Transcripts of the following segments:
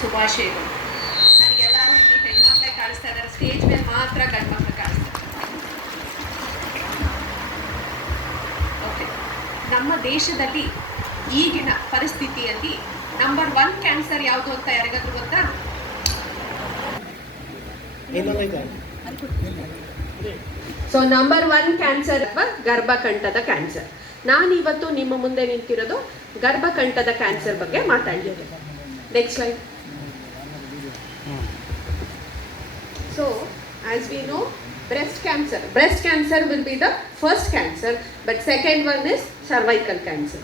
ಶುಭಾಶಯಗಳು. ನನಗೆಲ್ಲರೂ ಇಲ್ಲಿ ಹೆಣ್ಮಕ್ಳೇ ಕಾಣಿಸ್ತಾ ಇದ್ದಾರೆ, ಸ್ಟೇಜ್ ಮೇಲೆ ಮಾತ್ರ ಗಂಡು ಮಕ್ಕಳು ಕಾಣಿಸ್ತಾರೆ. ಓಕೆ, ನಮ್ಮ ದೇಶದಲ್ಲಿ ಈಗಿನ ಪರಿಸ್ಥಿತಿಯಲ್ಲಿ ನಂಬರ್ 1 ಕ್ಯಾನ್ಸರ್ ಯಾವುದು ಅಂತ ಯಾರಿಗಾದ್ರೂ ಗೊತ್ತಾ? ಸೊ ನಂಬರ್ 1 ಕ್ಯಾನ್ಸರ್ ಅಥವಾ ಗರ್ಭಕಂಠದ ಕ್ಯಾನ್ಸರ್. ನಾನಿವತ್ತು ನಿಮ್ಮ ಮುಂದೆ ನಿಂತಿರೋದು ಗರ್ಭಕಂಠದ ಕ್ಯಾನ್ಸರ್ ಬಗ್ಗೆ ಮಾತಾಡಿದೆ. Next slide. So as we know, breast cancer will be the first cancer, but second one is cervical cancer.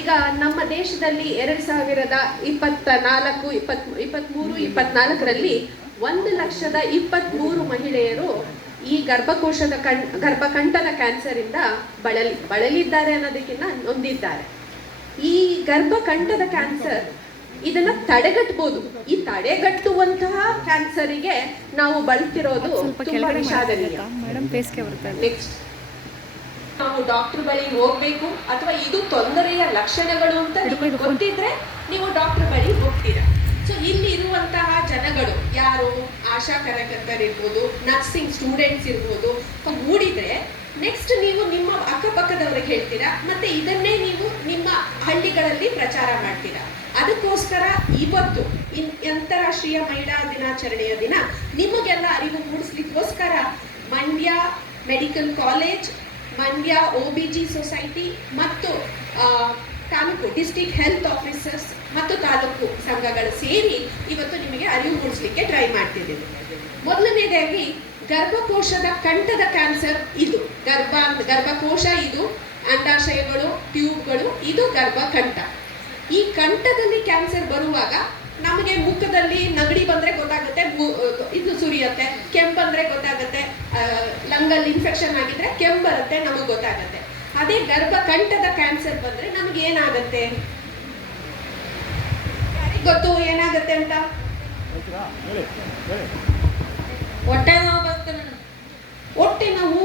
ಈಗ ನಮ್ಮ ದೇಶದಲ್ಲಿ 2023-24ರಲ್ಲಿ 1,23,000 ಮಹಿಳೆಯರು ಈ ಗರ್ಭಕಂಠದ ಕ್ಯಾನ್ಸರ್ ಇಂದ ಬಳಲಿದ್ದಾರೆ ಅನ್ನೋದಕ್ಕಿಂತ ನೊಂದಿದ್ದಾರೆ. ಈ ಗರ್ಭಕಂಠದ ಕ್ಯಾನ್ಸರ್ ಇದನ್ನ ತಡೆಗಟ್ಟಬಹುದು. ಈ ತಡೆಗಟ್ಟುವಂತಹ ಕ್ಯಾನ್ಸರಿಗೆ ನಾವು ಬಳಲ್ತಿರೋದು ತುಂಬಾ ವಿಷಾದನೀಯ. ನೆಕ್ಸ್ಟ್, ನಾವು ಡಾಕ್ಟರ್ ಬಳಿ ಹೋಗ್ಬೇಕು ಅಥವಾ ಇದು ತೊಂದರೆಯ ಲಕ್ಷಣಗಳು ಅಂತ ನಿಮಗೆ ಗೊತ್ತಿದ್ರೆ ನೀವು ಡಾಕ್ಟರ್ ಬಳಿ ಹೋಗ್ತೀರಾ. ಸೊ ಇಲ್ಲಿ ಇರುವಂತಹ ಜನಗಳು ಯಾರು, ಆಶಾ ಕಾರ್ಯಕರ್ತರಿರ್ಬೋದು, ನರ್ಸಿಂಗ್ ಸ್ಟೂಡೆಂಟ್ಸ್ ಇರ್ಬೋದು, ನೋಡಿದ್ರೆ ನೆಕ್ಸ್ಟ್ ನೀವು ನಿಮ್ಮ ಅಕ್ಕಪಕ್ಕದವ್ರಿಗೆ ಹೇಳ್ತೀರಾ, ಮತ್ತೆ ಇದನ್ನೇ ನೀವು ನಿಮ್ಮ ಹಳ್ಳಿಗಳಲ್ಲಿ ಪ್ರಚಾರ ಮಾಡ್ತೀರಾ. ಅದಕ್ಕೋಸ್ಕರ ಇವತ್ತು ಅಂತಾರಾಷ್ಟ್ರೀಯ ಮಹಿಳಾ ದಿನಾಚರಣೆಯ ದಿನ ನಿಮಗೆಲ್ಲ ಅರಿವು ಮೂಡಿಸ್ಲಿಕ್ಕೋಸ್ಕರ Mandya medical college, Mandya OBG society ಮತ್ತು ತಾಲೂಕು ಡಿಸ್ಟ್ರಿಕ್ಟ್ ಹೆಲ್ತ್ ಆಫೀಸರ್ಸ್ ಮತ್ತು ತಾಲೂಕು ಸಂಘಗಳು ಸೇರಿ ಇವತ್ತು ನಿಮಗೆ ಅರಿವು ಮೂಡಿಸ್ಲಿಕ್ಕೆ ಟ್ರೈ ಮಾಡ್ತಿದ್ದೀವಿ. ಮೊದಲನೇದಾಗಿ ಗರ್ಭಕೋಶದ ಕಂಠದ ಕ್ಯಾನ್ಸರ್. ಇದು ಗರ್ಭಕೋಶ, ಇದು ಅಂಡಾಶಯಗಳು, ಟ್ಯೂಬ್ಗಳು, ಇದು ಗರ್ಭಕಂಠ. ಈ ಕಂಠದಲ್ಲಿ ಕ್ಯಾನ್ಸರ್ ಬರುವಾಗ ನಮಗೆ ಮುಖದಲ್ಲಿ ನಗಡಿ ಬಂದ್ರೆ ಗೊತ್ತಾಗುತ್ತೆ, ಇದು ಸುರಿಯುತ್ತೆ, ಕೆಮ್ಮು ಬಂದ್ರೆ ಗೊತ್ತಾಗುತ್ತೆ, ಲಂಗಲ್ಲಿ ಇನ್ಫೆಕ್ಷನ್ ಆಗಿದ್ರೆ ಕೆಮ್ಮು ಬರುತ್ತೆ, ನಮಗೆ ಗೊತ್ತಾಗುತ್ತೆ. ಅದೇ ಗರ್ಭಕಂಠದ ಕ್ಯಾನ್ಸರ್ ಬಂದ್ರೆ ನಮ್ಗೆ ಏನಾಗುತ್ತೆ? ಗೊತ್ತು ಏನಾಗುತ್ತೆ ಅಂತ? ಹೊಟ್ಟೆ ನೋವು ಬರುತ್ತೆ. ಹೊಟ್ಟೆ ನೋವು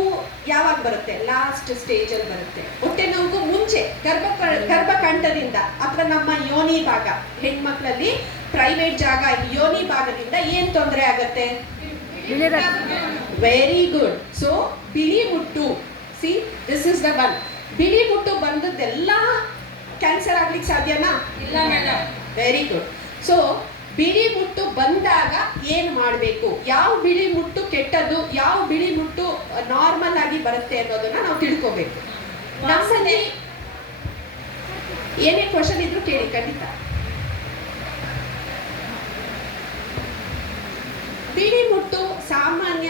ಯಾವಾಗ ಬರುತ್ತೆ? ಲಾಸ್ಟ್ ಸ್ಟೇಜ್ ಅಲ್ಲಿ ಬರುತ್ತೆ. ಹೊಟ್ಟೆ ನೋವು ಮುಂಚೆ ಗರ್ಭಕಂಠದಿಂದ ಅಥವಾ ನಮ್ಮ ಯೋನಿ ಭಾಗ, ಹೆಣ್ಮಕ್ಳಲ್ಲಿ ಪ್ರೈವೇಟ್ ಜಾಗ ಯೋನಿ ಭಾಗದಿಂದ ಏನ್ ತೊಂದರೆ ಆಗತ್ತೆ? Very good. ಸೊ ಬಿಳಿ ಮುಟ್ಟು, see this is the one. ಬಿಳಿ ಮುಟ್ಟು ಬಂದದ್ದೆಲ್ಲ ಕ್ಯಾನ್ಸರ್ ಆಗ್ಲಿಕ್ಕೆ ಸಾಧ್ಯನಾ? ಇಲ್ಲ ಮೇಡಮ್. Very good. ಸೊ ಬಿಳಿ ಮುಟ್ಟು ಬಂದಾಗ ಏನ್ ಮಾಡಬೇಕು, ಯಾವ ಬಿಳಿ ಮುಟ್ಟು ಕೆಟ್ಟದ್ದು, ಯಾವ ಬಿಳಿ ಮುಟ್ಟು ನಾರ್ಮಲ್ ಆಗಿ ಬರುತ್ತೆ ಅನ್ನೋದನ್ನ ನಾವು ತಿಳ್ಕೋಬೇಕು. ನಮ್ಮಲ್ಲಿ ಏನೇ ಕ್ವಶನ್ ಇದ್ರು ಕೇಳಿ ಖಂಡಿತ. ಬಿಳಿ ಮುಟ್ಟು ಸಾಮಾನ್ಯ,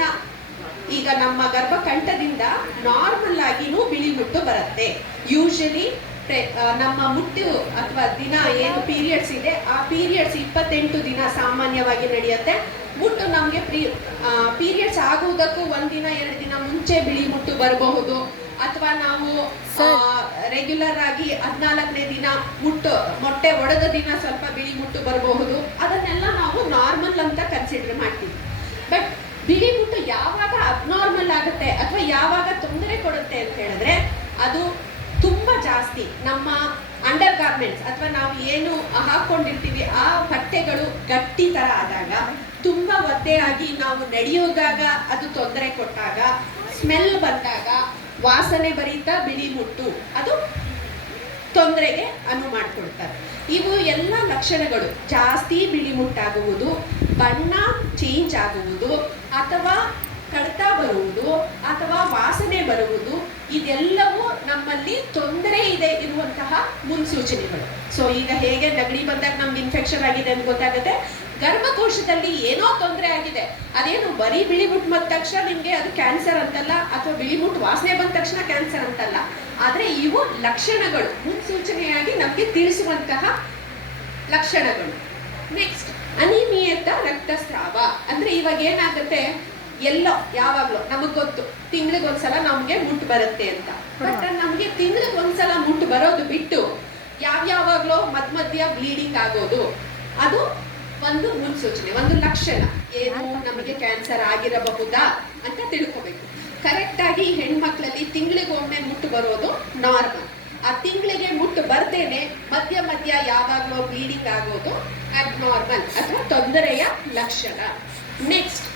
ಈಗ ನಮ್ಮ ಗರ್ಭಕಂಠದಿಂದ ನಾರ್ಮಲ್ ಆಗಿನೂ ಬಿಳಿ ಮುಟ್ಟು ಬರುತ್ತೆ. ಯೂಶಲಿ ನಮ್ಮ ಮುಟ್ಟು ಅಥವಾ ದಿನ ಏನು ಪೀರಿಯಡ್ಸ್ ಇದೆ, ಆ ಪೀರಿಯಡ್ಸ್ 28 ದಿನ ಸಾಮಾನ್ಯವಾಗಿ ನಡೆಯುತ್ತೆ. ಮುಟ್ಟು ನಮಗೆ ಪೀರಿಯಡ್ಸ್ ಆಗುವುದಕ್ಕೂ 1 ದಿನ 2 ದಿನ ಮುಂಚೆ ಬಿಳಿ ಮುಟ್ಟು ಬರಬಹುದು. ಅಥವಾ ನಾವು ರೆಗ್ಯುಲರ್ ಆಗಿ 14ನೇ ದಿನ ಮೊಟ್ಟೆ ಒಡೆದ ದಿನ ಸ್ವಲ್ಪ ಬಿಳಿ ಮುಟ್ಟು ಬರಬಹುದು. ಅದನ್ನೆಲ್ಲ ನಾವು ನಾರ್ಮಲ್ ಅಂತ ಕನ್ಸಿಡರ್ ಮಾಡ್ತೀವಿ. ಬಟ್ ಬಿಳಿ ಮುಟ್ಟು ಯಾವಾಗ ಅಬ್ನಾರ್ಮಲ್ ಆಗುತ್ತೆ ಅಥವಾ ಯಾವಾಗ ತೊಂದರೆ ಕೊಡುತ್ತೆ ಅಂತ ಹೇಳಿದ್ರೆ, ಅದು ತುಂಬಾ ಜಾಸ್ತಿ ನಮ್ಮ ಅಂಡರ್ ಗಾರ್ಮೆಂಟ್ಸ್ ಅಥವಾ ನಾವು ಏನು ಹಾಕೊಂಡಿರ್ತೀವಿ ಆ ಬಟ್ಟೆಗಳು ಗಟ್ಟಿ ತರ ಆದಾಗ, ತುಂಬಾ ಒದ್ದೆಯಾಗಿ ನಾವು ನಡೆಯೋದಾಗ ಅದು ತೊಂದರೆ ಕೊಟ್ಟಾಗ, ಸ್ಮೆಲ್ ಬಂದಾಗ, ವಾಸನೆ ಭರಿತ ಬಿಳಿ ಮುಟ್ಟು ಅದು ತೊಂದರೆಗೆ ಅನುವು ಮಾಡಿಕೊಡ್ತಾರೆ. ಇವು ಎಲ್ಲ ಲಕ್ಷಣಗಳು ಜಾಸ್ತಿ ಬಿಳಿ ಮುಟ್ಟಾಗುವುದು, ಬಣ್ಣ ಚೇಂಜ್ ಆಗುವುದು, ಅಥವಾ ಕಡತ ಬರುವುದು, ಅಥವಾ ವಾಸನೆ ಬರುವುದು, ಇದೆಲ್ಲವೂ ನಮ್ಮಲ್ಲಿ ತೊಂದರೆ ಇದೆ ಇರುವಂತಹ ಮುನ್ಸೂಚನೆಗಳು. ಸೊ ಈಗ ಹೇಗೆ ನಗಡಿ ಬಂದಾಗ ನಮ್ಗೆ ಇನ್ಫೆಕ್ಷನ್ ಆಗಿದೆ ಅಂತ ಗೊತ್ತಾಗುತ್ತೆ, ಗರ್ಭಕೋಶದಲ್ಲಿ ಏನೋ ತೊಂದರೆ ಆಗಿದೆ. ಅದೇನು ಬರೀ ಬಿಳಿ ಮುಟ್ಟು ಬಂದ ತಕ್ಷಣ ನಿಮ್ಗೆ ಅದು ಕ್ಯಾನ್ಸರ್ ಅಂತಲ್ಲ, ಅಥವಾ ಬಿಳಿ ಮುಟ್ಟು ವಾಸನೆ ಬಂದ ತಕ್ಷಣ ಕ್ಯಾನ್ಸರ್ ಅಂತಲ್ಲ. ಆದ್ರೆ ಇವು ಲಕ್ಷಣಗಳು, ಮುನ್ಸೂಚನೆಯಾಗಿ ನಮ್ಗೆ ತಿಳಿಸುವಂತಹ ಲಕ್ಷಣಗಳು. ನೆಕ್ಸ್ಟ್, ಅನಿಮಿಯದ ರಕ್ತಸ್ರಾವ. ಅಂದ್ರೆ ಇವಾಗ ಏನಾಗುತ್ತೆ, ಎಲ್ಲೋ ಯಾವಾಗ್ಲೂ ನಮಗ್ ಗೊತ್ತು ತಿಂಗಳಿಗೊಂದ್ಸಲ ನಮ್ಗೆ ಮುಟ್ಟು ಬರುತ್ತೆ ಅಂತ. ಬಟ್ ನಮ್ಗೆ ತಿಂಗಳಿಗೊಂದ್ಸಲ ಮುಟ್ಟು ಬರೋದು ಬಿಟ್ಟು ಯಾವಾಗ್ಲೋ ಮಧ್ಯ ಬ್ಲೀಡಿಂಗ್ ಆಗೋದು, ಅದು ಒಂದು ಮುನ್ಸೂಚನೆ, ಒಂದು ಲಕ್ಷಣ. ಏನು ನಮಗೆ ಕ್ಯಾನ್ಸರ್ ಆಗಿರಬಹುದಾ ಅಂತ ತಿಳ್ಕೋಬೇಕು. ಕರೆಕ್ಟ್ ಆಗಿ ಹೆಣ್ಮಕ್ಳಲ್ಲಿ ತಿಂಗಳಿಗೊಮ್ಮೆ ಮುಟ್ಟು ಬರೋದು ನಾರ್ಮಲ್. ಆ ತಿಂಗಳಿಗೆ ಮುಟ್ಟು ಬರ್ತೇನೆ ಮಧ್ಯ ಮಧ್ಯ ಯಾವಾಗಲೂ ಬ್ಲೀಡಿಂಗ್ ಆಗೋದು ಅಬ್ನಾರ್ಮಲ್ ಅಥವಾ ತೊಂದರೆಯ ಲಕ್ಷಣ. ನೆಕ್ಸ್ಟ್,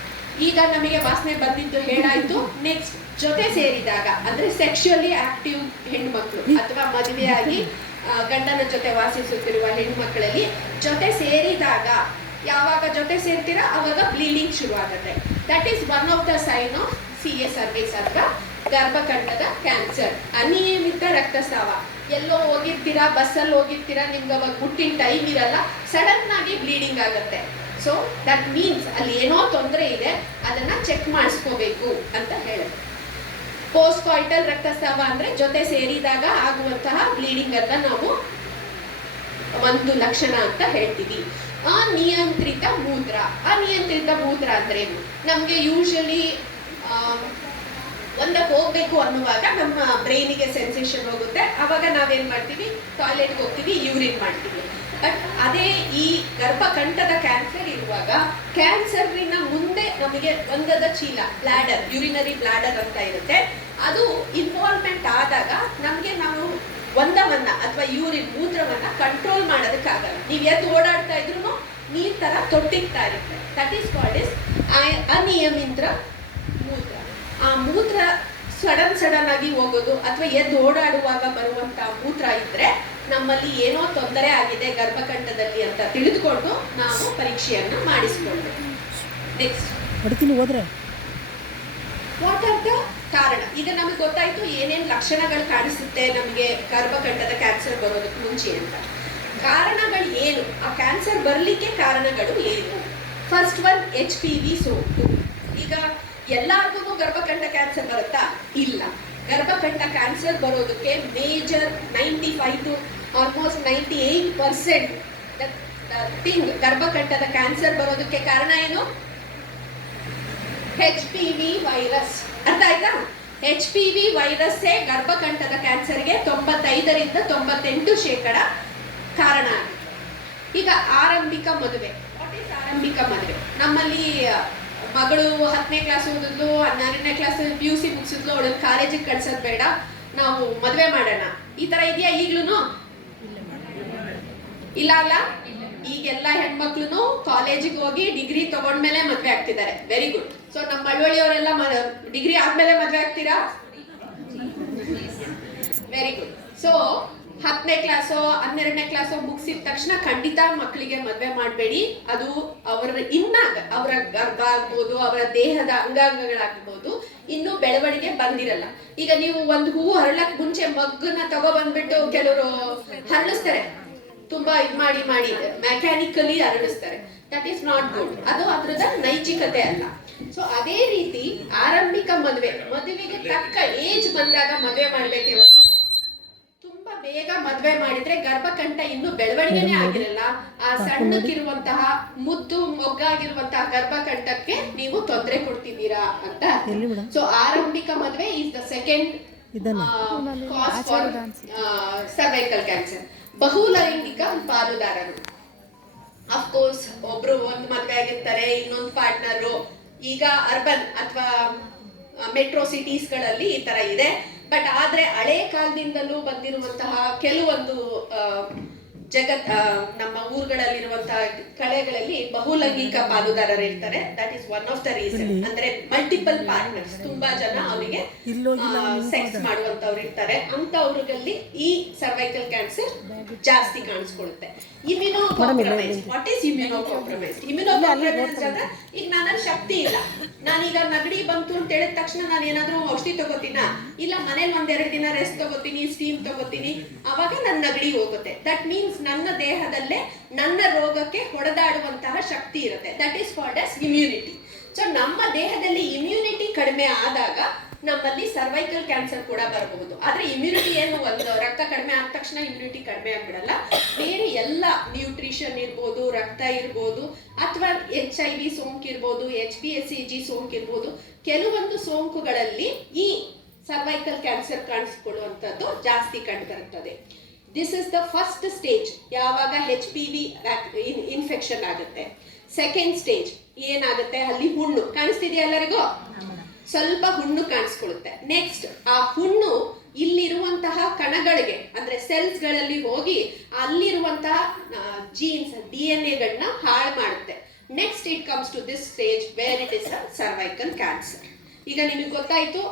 ಈಗ ನಮಗೆ ವಾಸನೆ ಬಂದಿದ್ದು ಹೇಳಾಯ್ತು. ನೆಕ್ಸ್ಟ್, ಜೊತೆ ಸೇರಿದಾಗ ಅಂದ್ರೆ ಸೆಕ್ಷುಯಲಿ ಆಕ್ಟಿವ್ ಹೆಣ್ಮಕ್ಳು ಅಥವಾ ಮದುವೆಯಾಗಿ ಗಂಡನ ಜೊತೆ ವಾಸಿಸುತ್ತಿರುವ ಹೆಣ್ಮಕ್ಳಲ್ಲಿ ಜೊತೆ ಸೇರಿದಾಗ, ಯಾವಾಗ ಜೊತೆ ಸೇರ್ತೀರಾ ಅವಾಗ ಬ್ಲೀಡಿಂಗ್ ಶುರು ಆಗುತ್ತೆ. That is one of the sign of CA cervix ಅಥವಾ ಗರ್ಭಕಂಠದ ಕ್ಯಾನ್ಸರ್. ಅನಿಯಮಿತ ರಕ್ತಸ್ರಾವ, ಎಲ್ಲೋ ಹೋಗಿರ್ತೀರಾ, ಬಸ್ಸಲ್ಲಿ ಹೋಗಿರ್ತೀರಾ, ನಿಮ್ಗೆ ಅವಾಗ ಮುಟ್ಟಿನ ಟೈಮ್ ಇರಲ್ಲ, ಸಡನ್ ಆಗಿ ಬ್ಲೀಡಿಂಗ್ ಆಗುತ್ತೆ. ಸೊ ದಟ್ ಮೀನ್ಸ್ ಅಲ್ಲಿ ಏನೋ ತೊಂದರೆ ಇದೆ, ಅದನ್ನ ಚೆಕ್ ಮಾಡಿಸ್ಕೋಬೇಕು ಅಂತ ಹೇಳುತ್ತೆ. ಪೋಸ್ಟ್ ಕಾಯಿಟಲ್ ರಕ್ತಸ್ರಾವ ಅಂದ್ರೆ ಜೊತೆ ಸೇರಿದಾಗ ಆಗುವಂತಹ ಬ್ಲೀಡಿಂಗ್ ಅಂತ ನಾವು ಒಂದು ಲಕ್ಷಣ ಅಂತ ಹೇಳ್ತೀವಿ. ಅನಿಯಂತ್ರಿತ ಮೂತ್ರ. ಅನಿಯಂತ್ರಿತ ಮೂತ್ರ ಅಂದ್ರೆ ನಮ್ಗೆ ಯೂಶಲಿ ಒಂದಕ್ಕೆ ಹೋಗ್ಬೇಕು ಅನ್ನುವಾಗ ನಮ್ಮ ಬ್ರೈನಿಗೆ ಸೆನ್ಸೇಷನ್ ಹೋಗುತ್ತೆ, ಅವಾಗ ನಾವೇನ್ ಮಾಡ್ತೀವಿ, ಟಾಯ್ಲೆಟ್ಗೆ ಹೋಗ್ತೀವಿ, ಯೂರಿನ್ ಮಾಡ್ತೀವಿ. ಬಟ್ ಅದೇ ಈ ಗರ್ಭಕಂಠದ ಕ್ಯಾನ್ಸರ್ ಇರುವಾಗ ಕ್ಯಾನ್ಸರ್ನ ಮುಂದೆ ನಮಗೆ ಒಂದದ ಚೀಲ, ಬ್ಲಾಡರ್, ಯೂರಿನರಿ ಬ್ಲಾಡರ್ ಅಂತ ಇರುತ್ತೆ, ಅದು ಇನ್ವಾಲ್ವ್ಮೆಂಟ್ ಆದಾಗ ನಮಗೆ ನಾವು ಒಂದವನ್ನ ಅಥವಾ ಯೂರಿನ್ ಮೂತ್ರವನ್ನ ಕಂಟ್ರೋಲ್ ಮಾಡೋದಕ್ಕಾಗಲ್ಲ. ನೀವು ಎದ್ದು ಓಡಾಡ್ತಾ ಇದ್ರು ನೀರ್ ತರ ತೊಟ್ಟಿಗ್ತಾ ಇರುತ್ತೆ. ದಟ್ ಈಸ್ ಕಾಲ್ಡ್ ಇಸ್ ಅನಿಯಮಿತ ಮೂತ್ರ. ಆ ಮೂತ್ರ ಸಡನ್ ಆಗಿ ಹೋಗೋದು ಅಥವಾ ಎದ್ದು ಓಡಾಡುವಾಗ ಬರುವಂತ ಮೂತ್ರ ಇದ್ರೆ ನಮ್ಮಲ್ಲಿ ಏನೋ ತೊಂದರೆ ಆಗಿದೆ ಗರ್ಭಕಂಠದಲ್ಲಿ ಅಂತ ತಿಳಿದುಕೊಂಡು ನಾವು ಪರೀಕ್ಷೆಯನ್ನು ಮಾಡಿಸಿಕೊಳ್ಳಬೇಕು. ನೆಕ್ಸ್ಟ್, ವಾಟ್ ಆರ್ ದ ಕಾರಣ. ಈಗ ನಮಗೆ ಗೊತ್ತಾಯ್ತು ಏನೇನು ಲಕ್ಷಣಗಳು ಕಾಣಿಸುತ್ತೆ ನಮಗೆ ಗರ್ಭಕಂಠದ ಕ್ಯಾನ್ಸರ್ ಬರೋದಕ್ಕೆ ಮುಂಚೆ ಅಂತ. ಕಾರಣಗಳು ಏನು, ಆ ಕ್ಯಾನ್ಸರ್ ಬರಲಿಕ್ಕೆ ಕಾರಣಗಳು ಏನು? ಫಸ್ಟ್ ಒನ್, HPV ಸೋಂಕು. ಈಗ ಎಲ್ಲರಿಗೂ ಗರ್ಭಕಂಠ ಕ್ಯಾನ್ಸರ್ ಬರುತ್ತಾ? ಇಲ್ಲ. ಗರ್ಭಕಂಠ ಕ್ಯಾನ್ಸರ್ ಬರೋದಕ್ಕೆ ಮೇಜರ್ 95 to ಆಲ್ಮೋಸ್ಟ್ 98% ಥಿಂಗ್ ಗರ್ಭಕಂಠದ ಕ್ಯಾನ್ಸರ್ ಬರೋದಕ್ಕೆ ಕಾರಣ ಏನು? HPV virus. ಅರ್ಥ ಆಯ್ತಾ? HPV ವೈರಸ್ಸೇ ಗರ್ಭಕಂಠದ ಕ್ಯಾನ್ಸರ್ಗೆ 95 to 98% ಕಾರಣ ಆಗಿದೆ. ಈಗ ಆರಂಭಿಕ ಮದುವೆ. ವಾಟ್ ಈಸ್ ಆರಂಭಿಕ ಮದುವೆ? ನಮ್ಮಲ್ಲಿ ಮಗಳು 10ನೇ ಕ್ಲಾಸ್ ಓದಿದ್ಲು, 12ನೇ ಕ್ಲಾಸ್ PUC ಮುಗಿಸಿದ್ಲು, ಅವಳನ್ನ ಕಾಲೇಜಿಗೆ ಕಳ್ಸೋದು ಬೇಡ, ನಾವು ಮದುವೆ ಮಾಡೋಣ, ಈ ತರ ಇದೆಯಾ ಈಗ್ಲೂ? ಇಲ್ಲ ಅಲ್ಲ. ಈಗೆಲ್ಲ ಹೆಣ್ಮಕ್ಳು ಕಾಲೇಜಿಗೆ ಹೋಗಿ ಡಿಗ್ರಿ ತಗೊಂಡ್ಮೇಲೆ ಮದ್ವೆ ಆಗ್ತಿದ್ದಾರೆ. Very good. ಸೊ ನಮ್ಮ ಮಳವಳ್ಳಿಯವರೆಲ್ಲ ಡಿಗ್ರಿ ಆದ್ಮೇಲೆ ಮದ್ವೆ ಆಗ್ತೀರಾ? Very good. ಸೊ 10ನೇ ಕ್ಲಾಸೋ 12ನೇ ಕ್ಲಾಸೋ ಮುಗಿಸಿದ ತಕ್ಷಣ ಖಂಡಿತ ಮಕ್ಕಳಿಗೆ ಮದ್ವೆ ಮಾಡಬೇಡಿ. ಅದು ಅವರ ಅವರ ಗರ್ಭ ಆಗ್ಬೋದು, ಅವರ ದೇಹದ ಅಂಗಾಂಗಗಳಾಗ್ಬೋದು, ಇನ್ನೂ ಬೆಳವಣಿಗೆ ಬಂದಿರಲ್ಲ. ಈಗ ನೀವು ಒಂದು ಹೂವು ಹರಳಕ್ ಮುಂಚೆ ಮಗ್ಗನ್ನ ತಗೋ ಬಂದ್ಬಿಟ್ಟು ಕೆಲವರು ಹರಳಿಸ್ತಾರೆ, ತುಂಬಾ ಮಾಡಿ ಮೆಕ್ಯಾನಿಕಲಿ ಹರಡಿಸ್ತಾರೆ. That is not good. ಅದು ಅದ್ರದ ನೈತಿಕತೆ ಅಲ್ಲ. ಸೊ ಅದೇ ರೀತಿ ಆರಂಭಿಕ ಮದುವೆಗೆ ತಕ್ಕ ಏಜ್ ಬಂದಾಗ ಮದುವೆ ಮಾಡ್ಬೇಕು. ತುಂಬಾ ಬೇಗ ಮದುವೆ ಮಾಡಿದ್ರೆ ಗರ್ಭಕಂಠ ಇನ್ನು ಬೆಳವಣಿಗೆನೇ ಆಗಿರಲ್ಲ. ಆ ಸಣ್ಣಕ್ಕಿರುವಂತಹ ಮುದ್ದು ಮೊಗ್ಗಾಗಿರುವಂತಹ ಗರ್ಭಕಂಠಕ್ಕೆ ನೀವು ತೊಂದರೆ ಕೊಡ್ತಿದ್ದೀರಾ ಅಂತ. ಸೊ ಆರಂಭಿಕ ಮದುವೆ is the second cause for cervical cancer. ಬಹುಲೈಂಗಿಕ ಪಾಲುದಾರರು. ಅಫ್ಕೋರ್ಸ್ ಒಬ್ರು ಒಂದು ಮದುವೆ ಆಗಿರ್ತಾರೆ, ಇನ್ನೊಂದು ಪಾರ್ಟ್ನರು. ಈಗ ಅರ್ಬನ್ ಅಥವಾ ಮೆಟ್ರೋ ಸಿಟೀಸ್ ಗಳಲ್ಲಿ ಈ ತರ ಇದೆ. ಬಟ್ ಆದ್ರೆ ಹಳೆ ಕಾಲದಿಂದಲೂ ಬಂದಿರುವಂತಹ ಕೆಲವೊಂದು ನಮ್ಮ ಊರುಗಳಲ್ಲಿರುವಂತಹ ಕಳೆಗಳಲ್ಲಿ ಬಹುಲೈಂಗಿಕ ಪಾಲುದಾರರು ಇರ್ತಾರೆ. That is one of the reason. ಅಂದ್ರೆ ಮಲ್ಟಿಪಲ್ ಪಾರ್ಟ್ನರ್ಸ್, ತುಂಬಾ ಜನ ಅವರಿಗೆ ಸೆಕ್ಸ್ ಮಾಡುವಂತವ್ರು ಇರ್ತಾರೆ. ಅಂತವ್ರಲ್ಲಿ ಈ ಸರ್ವೈಕಲ್ ಕ್ಯಾನ್ಸರ್ ಜಾಸ್ತಿ ಕಾಣಿಸ್ಕೊಳ್ಳುತ್ತೆ. ಇಮ್ಯುನೋಕಾಂಪ್ರಮೈಸ್. What is ಇಮ್ಯುನೋಕಾಂಪ್ರಮೈಸ್? ಇಮ್ಯುನೋಕಾಂಪ್ರಮೈಸ್ ಅಂದ್ರೆ ಈಗ ನನ್ನ ಶಕ್ತಿ ಇಲ್ಲ, ನಾನೀಗ ನೆಗಡಿ ಬಂತು ಅಂತ ಹೇಳಿದ ತಕ್ಷಣ ನಾನು ಏನಾದ್ರೂ ಔಷಧಿ ತಗೋತೀನ? ಇಲ್ಲ, ಮನೇಲಿ 1-2 ದಿನ ರೆಸ್ಟ್ ತಗೋತೀನಿ, ಸ್ಟೀಮ್ ತಗೋತೀನಿ, ಅವಾಗ ನನ್ನ ನೆಗಡಿ ಹೋಗುತ್ತೆ. ದಟ್ ಮೀನ್ಸ್ ನನ್ನ ದೇಹದಲ್ಲೇ ನನ್ನ ರೋಗಕ್ಕೆ ಹೊಡೆದಾಡುವಂತಹ ಶಕ್ತಿ ಇರುತ್ತೆ. That is called as immunity. So ನಮ್ಮ ದೇಹದಲ್ಲಿ ಇಮ್ಯುನಿಟಿ ಕಡಿಮೆ ಆದಾಗ ನಮ್ಮಲ್ಲಿ ಸರ್ವೈಕಲ್ ಕ್ಯಾನ್ಸರ್ ಕೂಡ ಬರಬಹುದು. ಆದ್ರೆ ಇಮ್ಯುನಿಟಿ ಏನು, ಒಂದು ರಕ್ತ ಕಡಿಮೆ ಆದ ತಕ್ಷಣ ಇಮ್ಯುನಿಟಿ ಕಡಿಮೆ ಆಗ್ಬಿಡಲ್ಲ. ಬೇರೆ ಎಲ್ಲ ನ್ಯೂಟ್ರಿಷನ್ ಇರ್ಬೋದು, ರಕ್ತ ಇರ್ಬೋದು, ಅಥವಾ HIV ಸೋಂಕು ಇರ್ಬೋದು, HPSCG ಸೋಂಕು ಇರ್ಬೋದು, ಕೆಲವೊಂದು ಸೋಂಕುಗಳಲ್ಲಿ ಈ ಸರ್ವೈಕಲ್ ಕ್ಯಾನ್ಸರ್ ಕಾಣಿಸಿಕೊಳ್ಳುವಂಥದ್ದು ಜಾಸ್ತಿ ಕಂಡು ಬರುತ್ತದೆ. This is the first stage, ಯಾವಾಗ HPV ಇನ್ಫೆಕ್ಷನ್ ಆಗುತ್ತೆ. ಸೆಕೆಂಡ್ ಸ್ಟೇಜ್ ಏನಾಗುತ್ತೆ, ಅಲ್ಲಿ ಹುಣ್ಣು ಕಾಣಿಸ್ತಿದೆಯಾ ಎಲ್ಲರಿಗೂ? ಸ್ವಲ್ಪ ಹುಣ್ಣು ಕಾಣಿಸ್ಕೊಳ್ಳುತ್ತೆ. ನೆಕ್ಸ್ಟ್ ಆ ಹುಣ್ಣು ಇಲ್ಲಿರುವಂತಹ ಕಣಗಳಿಗೆ ಅಂದ್ರೆ ಸೆಲ್ಸ್ಗಳಲ್ಲಿ ಹೋಗಿ ಅಲ್ಲಿರುವಂತಹ ಜೀನ್ಸ್ DNA ಹಾಳು ಮಾಡುತ್ತೆ. Next it comes to this stage where it is a cervical cancer. ಈಗ ನಿಮಗೆ ಗೊತ್ತಾಯ್ತು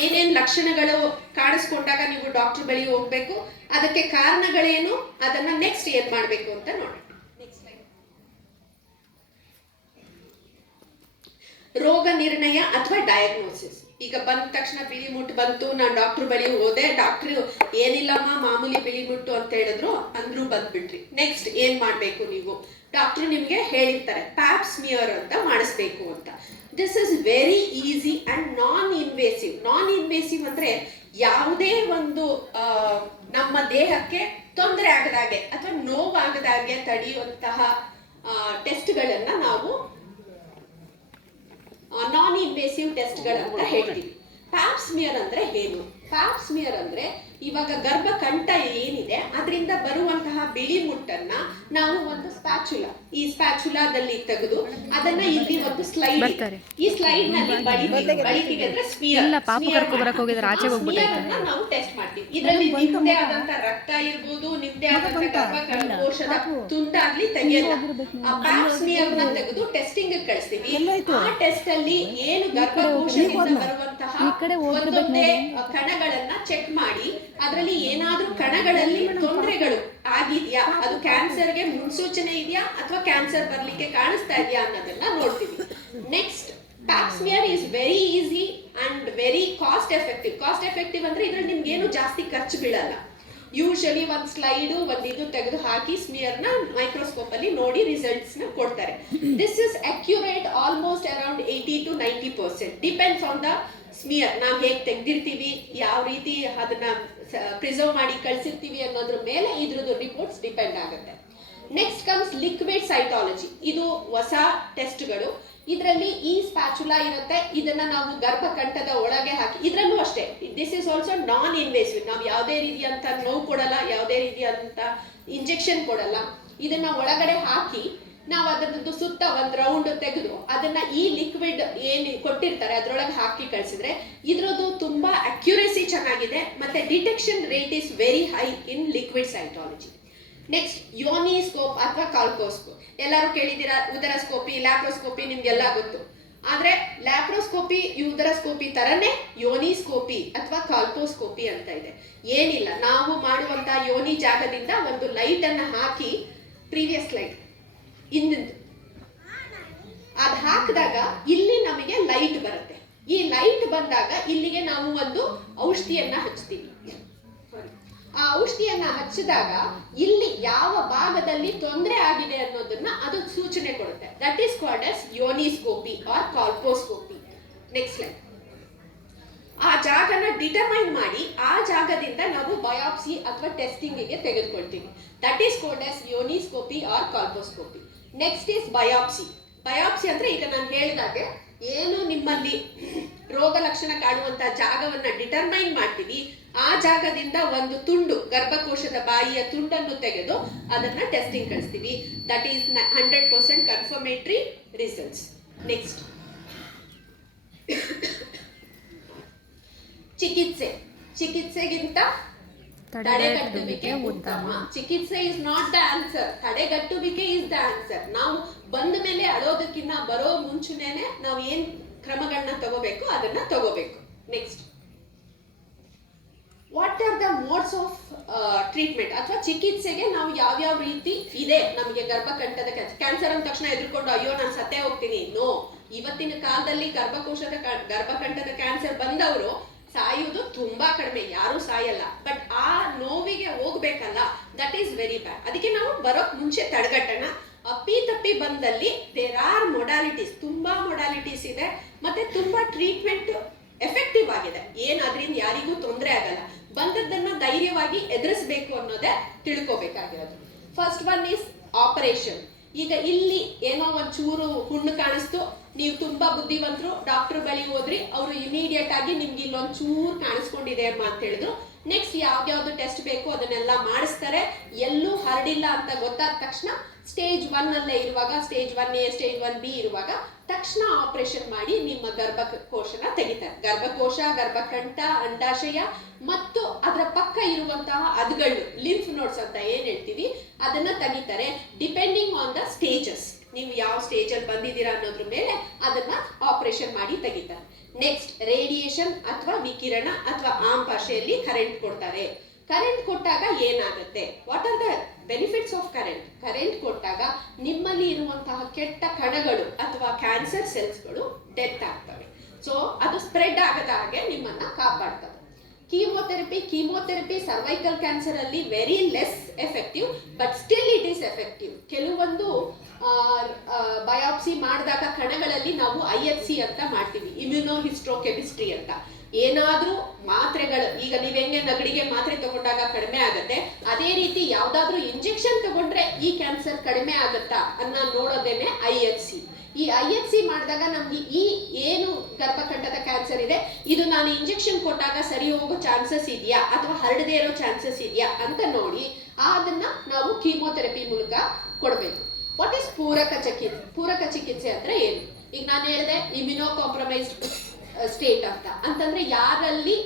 ಏನೇನ್ ಲಕ್ಷಣಗಳು ಕಾಣಿಸ್ಕೊಂಡಾಗ ನೀವು ಡಾಕ್ಟರ್ ಬಳಿ ಹೋಗ್ಬೇಕು, ಅದಕ್ಕೆ ಕಾರಣಗಳೇನು, ಅದನ್ನ ನೆಕ್ಸ್ಟ್ ಏನ್ ಮಾಡ್ಬೇಕು ಅಂತ ನೋಡೋಣ. ರೋಗ ನಿರ್ಣಯ ಅಥವಾ ಡಯಾಗ್ನೋಸಿಸ್. ಈಗ ಬಂದ ತಕ್ಷಣ ಬಿಳಿ ಮುಟ್ಟು ಬಂತು, ನಾನು ಡಾಕ್ಟರ್ ಬಳಿ ಹೋದೆ, ಡಾಕ್ಟರ್ ಏನಿಲ್ಲಮ್ಮ ಮಾಮೂಲಿ ಬಿಳಿ ಮುಟ್ಟು ಅಂತ ಹೇಳಿದ್ರು, ಅಂದ್ರೂ ಬಂದ್ಬಿಟ್ರಿ. ನೆಕ್ಸ್ಟ್ ಏನ್ ಮಾಡ್ಬೇಕು ನೀವು, ಡಾಕ್ಟರ್ ನಿಮ್ಗೆ ಹೇಳಿರ್ತಾರೆ ಪ್ಯಾಪ್ ಸ್ಮಿಯರ್ ಅಂತ ಮಾಡಿಸ್ಬೇಕು ಅಂತ. This is very easy and non invasive. Non invasive ಅಂದ್ರೆ ಯಾವುದೇ ಒಂದು ನಮ್ಮ ದೇಹಕ್ಕೆ ತೊಂದರೆ ಆಗದಾಗೆ ಅಥವಾ ನೋವಾಗದಾಗೆ ತಡೆಯುವಂತಹ ಟೆಸ್ಟ್ಗಳನ್ನ ನಾವು ನಾನ್ ಇನ್ವೇಸಿವ್ ಟೆಸ್ಟ್ಗಳಂತ ಹೇಳ್ತೀವಿ. ಪ್ಯಾಪ್ ಸ್ಮಿಯರ್ ಅಂದ್ರೆ ಏನು? ಪ್ಯಾಪ್ ಸ್ಮಿಯರ್ ಅಂದ್ರೆ ಇವಾಗ ಗರ್ಭಕಂಠ ಏನಿದೆ ಅದರಿಂದ ಬರುವಂತಹ ಬಿಳಿ ಮುಟ್ಟನ್ನ ನಾವು ಒಂದು ಸ್ಪ್ಯಾಚುಲಾ, ಈ ಸ್ಪ್ಯಾಚುಲಾದಲ್ಲಿ ತೆಗೆದು ಅದನ್ನ ಇಲ್ಲಿ ಒಂದು ಸ್ಲೈಡ್, ಈ ಸ್ಲೈಡ್ ನಲ್ಲಿ ಬಳಿತೀವಿ ಅಂದ್ರೆ ಸ್ಮಿಯರ್ ನಾವು ಟೆಸ್ಟ್ ಮಾಡ್ತೀವಿ. ಇದರಲ್ಲಿ ನಿಮ್ದೇ ಆದಂತ ರಕ್ತ ಇರ್ಬೋದು, ನಿಮ್ದೇ ಆದಂತ ಗರ್ಭಕೋಶದ ತುಂಡಾಗ್ಲಿ ತೆಗೆಯಲ್ಲ. ಆ ಪ್ಯಾಪ್ ಸ್ಮಿಯರ್ ನ ತೆಗೆದು ಟೆಸ್ಟಿಂಗ್ ಕಳಿಸ್ತೀವಿ. ಆ ಟೆಸ್ಟ್ ಅಲ್ಲಿ ಏನು ಗರ್ಭಕೋಶದಿಂದ ಬರುವಂತಹ ಒಂದೊಂದೇ ಕಣಗಳನ್ನ ಚೆಕ್ ಮಾಡಿ ಅದರಲ್ಲಿ ಏನಾದ್ರೂ ಕಣಗಳಲ್ಲಿ ತೊಂದರೆಗಳು ಆಗಿದ್ಯಾ, ಅದು ಕ್ಯಾನ್ಸರ್ಗೆ ಮುನ್ಸೂಚನೆ ಇದೆಯಾ ಅಥವಾ ಕ್ಯಾನ್ಸರ್ ಬರ್ಲಿಕ್ಕೆ ಕಾಣಿಸ್ತಾ ಇದೆಯಾ ಅನ್ನೋದನ್ನ ನೋಡ್ತೀವಿ. Next ಪ್ಯಾಪ್ smear is very easy and very cost effective. Cost effective ಅಂದ್ರೆ ಇದ್ರಲ್ಲಿ ನಿಮ್ಗೆ ಏನು ಜಾಸ್ತಿ ಖರ್ಚು ಬೀಳಲ್ಲ. ಯೂಶಲಿ ಒಂದ್ ಸ್ಲೈಡು ಒಂದ್ ಇದು ತೆಗೆದು ಹಾಕಿ ಸ್ಮಿಯರ್ ನ ಮೈಕ್ರೋಸ್ಕೋಪ್ ಅಲ್ಲಿ ನೋಡಿ ರಿಸಲ್ಟ್ಸ್ ನ ಕೊಡ್ತಾರೆ. This is accurate almost around 80 to 90%. Depends on the smear. ನಾವು ಹೇಗೆ ತೆಗ್ದಿರ್ತೀವಿ, ಯಾವ ರೀತಿ ಅದನ್ನ ಪ್ರಿಸರ್ವ್ ಮಾಡಿ ಕಳ್ಸಿರ್ತೀವಿ ಅನ್ನೋದ್ರ ಮೇಲೆ ಇದ್ರದ್ದು ರಿಪೋರ್ಟ್ಸ್ ಡಿಪೆಂಡ್ ಆಗುತ್ತೆ. Next comes liquid cytology. ಇದು ಹೊಸ ಟೆಸ್ಟ್ಗಳು. ಇದರಲ್ಲಿ ಈ ಸ್ಪ್ಯಾಚುಲಾ ಇರುತ್ತೆ, ಇದನ್ನ ನಾವು ಗರ್ಭಕಂಠದ ಒಳಗೆ ಹಾಕಿ, ಇದ್ರಲ್ಲೂ ಅಷ್ಟೇ this is also non invasive. ನಾವು ಯಾವುದೇ ರೀತಿಯಂತ ನೋವು ಕೊಡಲ್ಲ, ಯಾವುದೇ ರೀತಿಯಂತ ಇಂಜೆಕ್ಷನ್ ಕೊಡಲ್ಲ. ಇದನ್ನ ಒಳಗಡೆ ಹಾಕಿ ನಾವು ಅದರದ್ದು ಸುತ್ತ ಒಂದ್ ರೌಂಡ್ ತೆಗೆದು ಅದನ್ನ ಈ ಲಿಕ್ವಿಡ್ ಏನ್ ಕೊಟ್ಟಿರ್ತಾರೆ ಅದ್ರೊಳಗೆ ಹಾಕಿ ಕಳಿಸಿದ್ರೆ ಇದ್ರದ್ದು ತುಂಬಾ ಅಕ್ಯುರೇಸಿ ಚೆನ್ನಾಗಿದೆ ಮತ್ತೆ detection rate is very high in liquid cytology. Next ಯೋನಿಸ್ಕೋಪ್ ಅಥವಾ ಕಾಲ್ಕೋಸ್ಕೋಪ್. ಎಲ್ಲರೂ ಕೇಳಿದ್ದೀರಾ, ಉದರಸ್ಕೋಪಿ, ಲ್ಯಾಪ್ರೋಸ್ಕೋಪಿ ನಿಮ್ಗೆಲ್ಲ ಗೊತ್ತು. ಆದ್ರೆ ಲ್ಯಾಪ್ರೋಸ್ಕೋಪಿ ಉದರಸ್ಕೋಪಿ ತರನೇ ಯೋನಿಸ್ಕೋಪಿ ಅಥವಾ ಕಾಲ್ಕೋಸ್ಕೋಪಿ ಅಂತ ಇದೆ. ಏನಿಲ್ಲ, ನಾವು ಮಾಡುವಂತ ಯೋನಿ ಜಾಗದಿಂದ ಒಂದು ಲೈಟ್ ಅನ್ನ ಹಾಕಿ, ಪ್ರೀವಿಯಸ್ ಸ್ಲೈಡ್ ಇಂದಿಂದು ಅದ್ ಹಾಕಿದಾಗ ಇಲ್ಲಿ ನಮಗೆ ಲೈಟ್ ಬರುತ್ತೆ. ಈ ಲೈಟ್ ಬಂದಾಗ ಇಲ್ಲಿಗೆ ನಾವು ಒಂದು ಔಷಧಿಯನ್ನ ಹಚ್ತೀವಿ. ಆ ಔಷಧಿಯನ್ನ ಹಚ್ಚಿದಾಗ ಇಲ್ಲಿ ಯಾವ ಭಾಗದಲ್ಲಿ ತೊಂದರೆ ಆಗಿದೆ ಅನ್ನೋದನ್ನ ಅದು ಸೂಚನೆ ಕೊಡುತ್ತೆ. ದಟ್ ಈಸ್ ಕಾಲ್ಡ್ as ಯೋನಿಸ್ಕೋಪಿ ಆರ್ ಕಾಲ್ಪೋಸ್ಕೋಪಿ. Next slide. ಆ ಜಾಗನ ಡಿಟರ್ಮೈನ್ ಮಾಡಿ ಆ ಜಾಗದಿಂದ ನಾವು ಬಯಾಪ್ಸಿ ಅಥವಾ ಟೆಸ್ಟಿಂಗಿಗೆ ತೆಗೆದುಕೊಳ್ತೀವಿ. ದಟ್ ಈಸ್ ಕಾಲ್ಡ್ as ಯೋನಿಸ್ಕೋಪಿ or colposcopy. Next is biopsy. Biopsy ಅಂದ್ರೆ ಈಗ ನಾನು ಹೇಳಿದಾಗೆ ಏನು ನಿಮ್ಮಲ್ಲಿ ರೋಗ ಲಕ್ಷಣ ಕಾಣುವಂತ ಜಾಗವನ್ನ ಡಿಟರ್ಮೈನ್ ಮಾಡ್ತೀವಿ, ಆ ಜಾಗದಿಂದ ಒಂದು ತುಂಡು, ಗರ್ಭಕೋಶದ ಬಾಯಿಯ ತುಂಡನ್ನು ತೆಗೆದು ಅದನ್ನ ಟೆಸ್ಟಿಂಗ್ ಕಳಿಸ್ತೀವಿ. That is 100% confirmatory results. Next ಚಿಕಿತ್ಸೆಗಿಂತ ತಡೆಗಟ್ಟುವಿಕೆ ಉತ್ತಮ. ಚಿಕಿತ್ಸೆ ಇಸ್ ನಾಟ್ ದ ಆನ್ಸರ್, ತಡೆಗಟ್ಟುವಿಕೆ ಇಸ್ ದ ಆನ್ಸರ್. ನಾವು ಬಂದ ಮೇಲೆ ಅಳೋದಕ್ಕಿಂತ ಬರೋ ಮುಂಚೆನೆ ನಾವು ಏನ್ ಕ್ರಮಗಳನ್ನ ತಗೋಬೇಕು ಅದನ್ನ ತಗೋಬೇಕು. Next, what are the modes of treatment ಅಥವಾ ಚಿಕಿತ್ಸೆಗೆ ನಾವು ಯಾವ್ಯಾವ ರೀತಿ ಇದೆ. ನಮಗೆ ಗರ್ಭಕಂಠದ ಕ್ಯಾನ್ಸರ್ ಅಂದ ತಕ್ಷಣ ಎದುರ್ಕೊಂಡು ಅಯ್ಯೋ ನಾನು ಸತ್ತೇ ಹೋಗ್ತೀನಿ. ನೋ, ಇವತ್ತಿನ ಕಾಲದಲ್ಲಿ ಗರ್ಭಕಂಠದ ಕ್ಯಾನ್ಸರ್ ಬಂದವರು ಸಾಯುವುದು ತುಂಬಾ ಕಡಿಮೆ, ಯಾರು ಸಾಯಲ್ಲ. ಬಟ್ ಆ ನೋವಿಗೆ ಹೋಗ್ಬೇಕಲ್ಲ, ದಟ್ ಈಸ್ ವೆರಿ ಬ್ಯಾಡ್. ಅದಕ್ಕೆ ನಾವು ಬರೋಕ್ ಮುಂಚೆ ತಡೆಗಟ್ಟೋಣ. ಅಪ್ಪಿ ತಪ್ಪಿ ಬಂದಲ್ಲಿ ದೇರ್ ಆರ್ ಮೊಡಾಲಿಟೀಸ್, ತುಂಬಾ ಮೊಡಾಲಿಟೀಸ್ ಇದೆ ಮತ್ತೆ ತುಂಬಾ ಟ್ರೀಟ್ಮೆಂಟ್ ಎಫೆಕ್ಟಿವ್ ಆಗಿದೆ. ಏನ್ ಅದರಿಂದ ಯಾರಿಗೂ ತೊಂದರೆ ಆಗಲ್ಲ. ಬಂದದ್ದನ್ನ ಧೈರ್ಯವಾಗಿ ಎದುರಿಸಬೇಕು ಅನ್ನೋದೇ ತಿಳ್ಕೋಬೇಕಾಗಿರೋದು. First one is operation. ಈಗ ಇಲ್ಲಿ ಏನೋ ಒಂಚೂರು ಹುಣ್ಣು ಕಾಣಿಸ್ತು, ನೀವು ತುಂಬಾ ಬುದ್ಧಿವಂತರು, ಡಾಕ್ಟರ್ ಬಳಿ ಹೋದ್ರಿ, ಅವರು ಇಮಿಡಿಯೇಟ್ ಆಗಿ ನಿಮ್ಗೆ ಇಲ್ಲೊಂದ್ ಚೂರು ಕಾಣಿಸ್ಕೊಂಡಿದೆ ಅಮ್ಮ ಅಂತ ಹೇಳಿದ್ರು. ನೆಕ್ಸ್ಟ್ ಯಾವ್ದು ಟೆಸ್ಟ್ ಬೇಕು ಅದನ್ನೆಲ್ಲ ಮಾಡಿಸ್ತಾರೆ. ಎಲ್ಲೂ ಹರಡಿಲ್ಲ ಅಂತ ಗೊತ್ತಾದ ತಕ್ಷಣ ಸ್ಟೇಜ್ 1 ಅಲ್ಲೇ ಇರುವಾಗ, ಸ್ಟೇಜ್ 1A, ಸ್ಟೇಜ್ 1B ಇರುವಾಗ ತಕ್ಷಣ ಆಪರೇಷನ್ ಮಾಡಿ ನಿಮ್ಮ ಗರ್ಭಕೋಶನ ತೆಗಿತಾರೆ. ಗರ್ಭಕೋಶ, ಗರ್ಭಕಂಠ, ಅಂಡಾಶಯ ಮತ್ತು ಅದರ ಪಕ್ಕ ಇರುವಂತಹ ಅದುಗಳು, ಲಿಂಫ್ ನೋಡ್ಸ್ ಅಂತ ಏನ್ ಹೇಳ್ತೀವಿ, ಅದನ್ನ ತೆಗಿತಾರೆ. ಡಿಪೆಂಡಿಂಗ್ ಆನ್ ದ ಸ್ಟೇಜಸ್, ನೀವು ಯಾವ ಸ್ಟೇಜ್ ಅಲ್ಲಿ ಬಂದಿದ್ದೀರಾ ಅನ್ನೋದ್ರ ಮೇಲೆ ಅದನ್ನ ಆಪರೇಷನ್ ಮಾಡಿ ತೆಗಿತಾರೆ. ನೆಕ್ಸ್ಟ್ ರೇಡಿಯೇಷನ್ ಅಥವಾ ವಿಕಿರಣ ಅಥವಾ ಆಮ್ ಭಾಷೆಯಲ್ಲಿ ಕರೆಂಟ್ ಕೊಡ್ತಾರೆ. ಕರೆಂಟ್ ಕೊಟ್ಟಾಗ ಏನಾಗುತ್ತೆ? What are the benefits of current? Current ಕೊಟ್ಟಾಗ ನಿಮ್ಮಲ್ಲಿ ಇರುವಂತಹ ಕೆಟ್ಟ ಕಣಗಳು ಅಥವಾ ಕ್ಯಾನ್ಸರ್ ಸೆಲ್ಸ್ಗಳು ಡೆತ್ ಆಗ್ತವೆ. ಸೊ ಅದು ಸ್ಪ್ರೆಡ್ ಆಗದ ಹಾಗೆ ನಿಮ್ಮನ್ನ ಕಾಪಾಡ್ತದೆ. ಕೀಮೋಥೆರಪಿ ಸರ್ವೈಕಲ್ ಕ್ಯಾನ್ಸರ್ ಅಲ್ಲಿ very less effective, but still it is effective. ಕೆಲವೊಂದು ಬಯಾಪ್ಸಿ ಮಾಡಿದಾಗ ಕಣಗಳಲ್ಲಿ ನಾವು IHC ಅಂತ ಮಾಡ್ತೀವಿ, ಇಮ್ಯುನೋಹಿಸ್ಟೋಕೆಮಿಸ್ಟ್ರಿ ಅಂತ. ಏನಾದ್ರೂ ಮಾತ್ರೆಗಳು, ಈಗ ನೀವ್ ಹೆಂಗೆ ನಗಡಿಗೆ ಮಾತ್ರೆ ತಗೊಂಡಾಗ ಕಡಿಮೆ ಆಗುತ್ತೆ, ಅದೇ ರೀತಿ ಯಾವ್ದಾದ್ರು ಇಂಜೆಕ್ಷನ್ ತಗೊಂಡ್ರೆ ಈ ಕ್ಯಾನ್ಸರ್ ಕಡಿಮೆ ಆಗುತ್ತಾ ಅನ್ನೋ ನೋಡೋದೇನೆ IHC. ಈ IHC ಮಾಡಿದಾಗ ನಮ್ಗೆ ಈ ಏನು ಗರ್ಭಕಂಠದ ಕ್ಯಾನ್ಸರ್ ಇದೆ, ಇದು ನಾನು ಇಂಜೆಕ್ಷನ್ ಕೊಟ್ಟಾಗ ಸರಿ ಹೋಗೋ ಚಾನ್ಸಸ್ ಇದೆಯಾ ಅಥವಾ ಹರಡದೇ ಇರೋ ಚಾನ್ಸಸ್ ಇದೆಯಾ ಅಂತ ನೋಡಿ ಅದನ್ನ ನಾವು ಕೀಮೋಥೆರಪಿ ಮೂಲಕ ಕೊಡಬೇಕು. ವಾಟ್ ಈಸ್ ಪೂರಕ ಚಿಕಿತ್ಸೆ ಅಂದ್ರೆ ಏನು? ಈಗ ನಾನು ಹೇಳಿದೆ ಇಮ್ಯುನೋ ಕಾಂಪ್ರಮೈಸ್ಡ್ ಸ್ಟೇಟ್ ಅಂತಂದ್ರೆ ಯಾರಲ್ಲಿ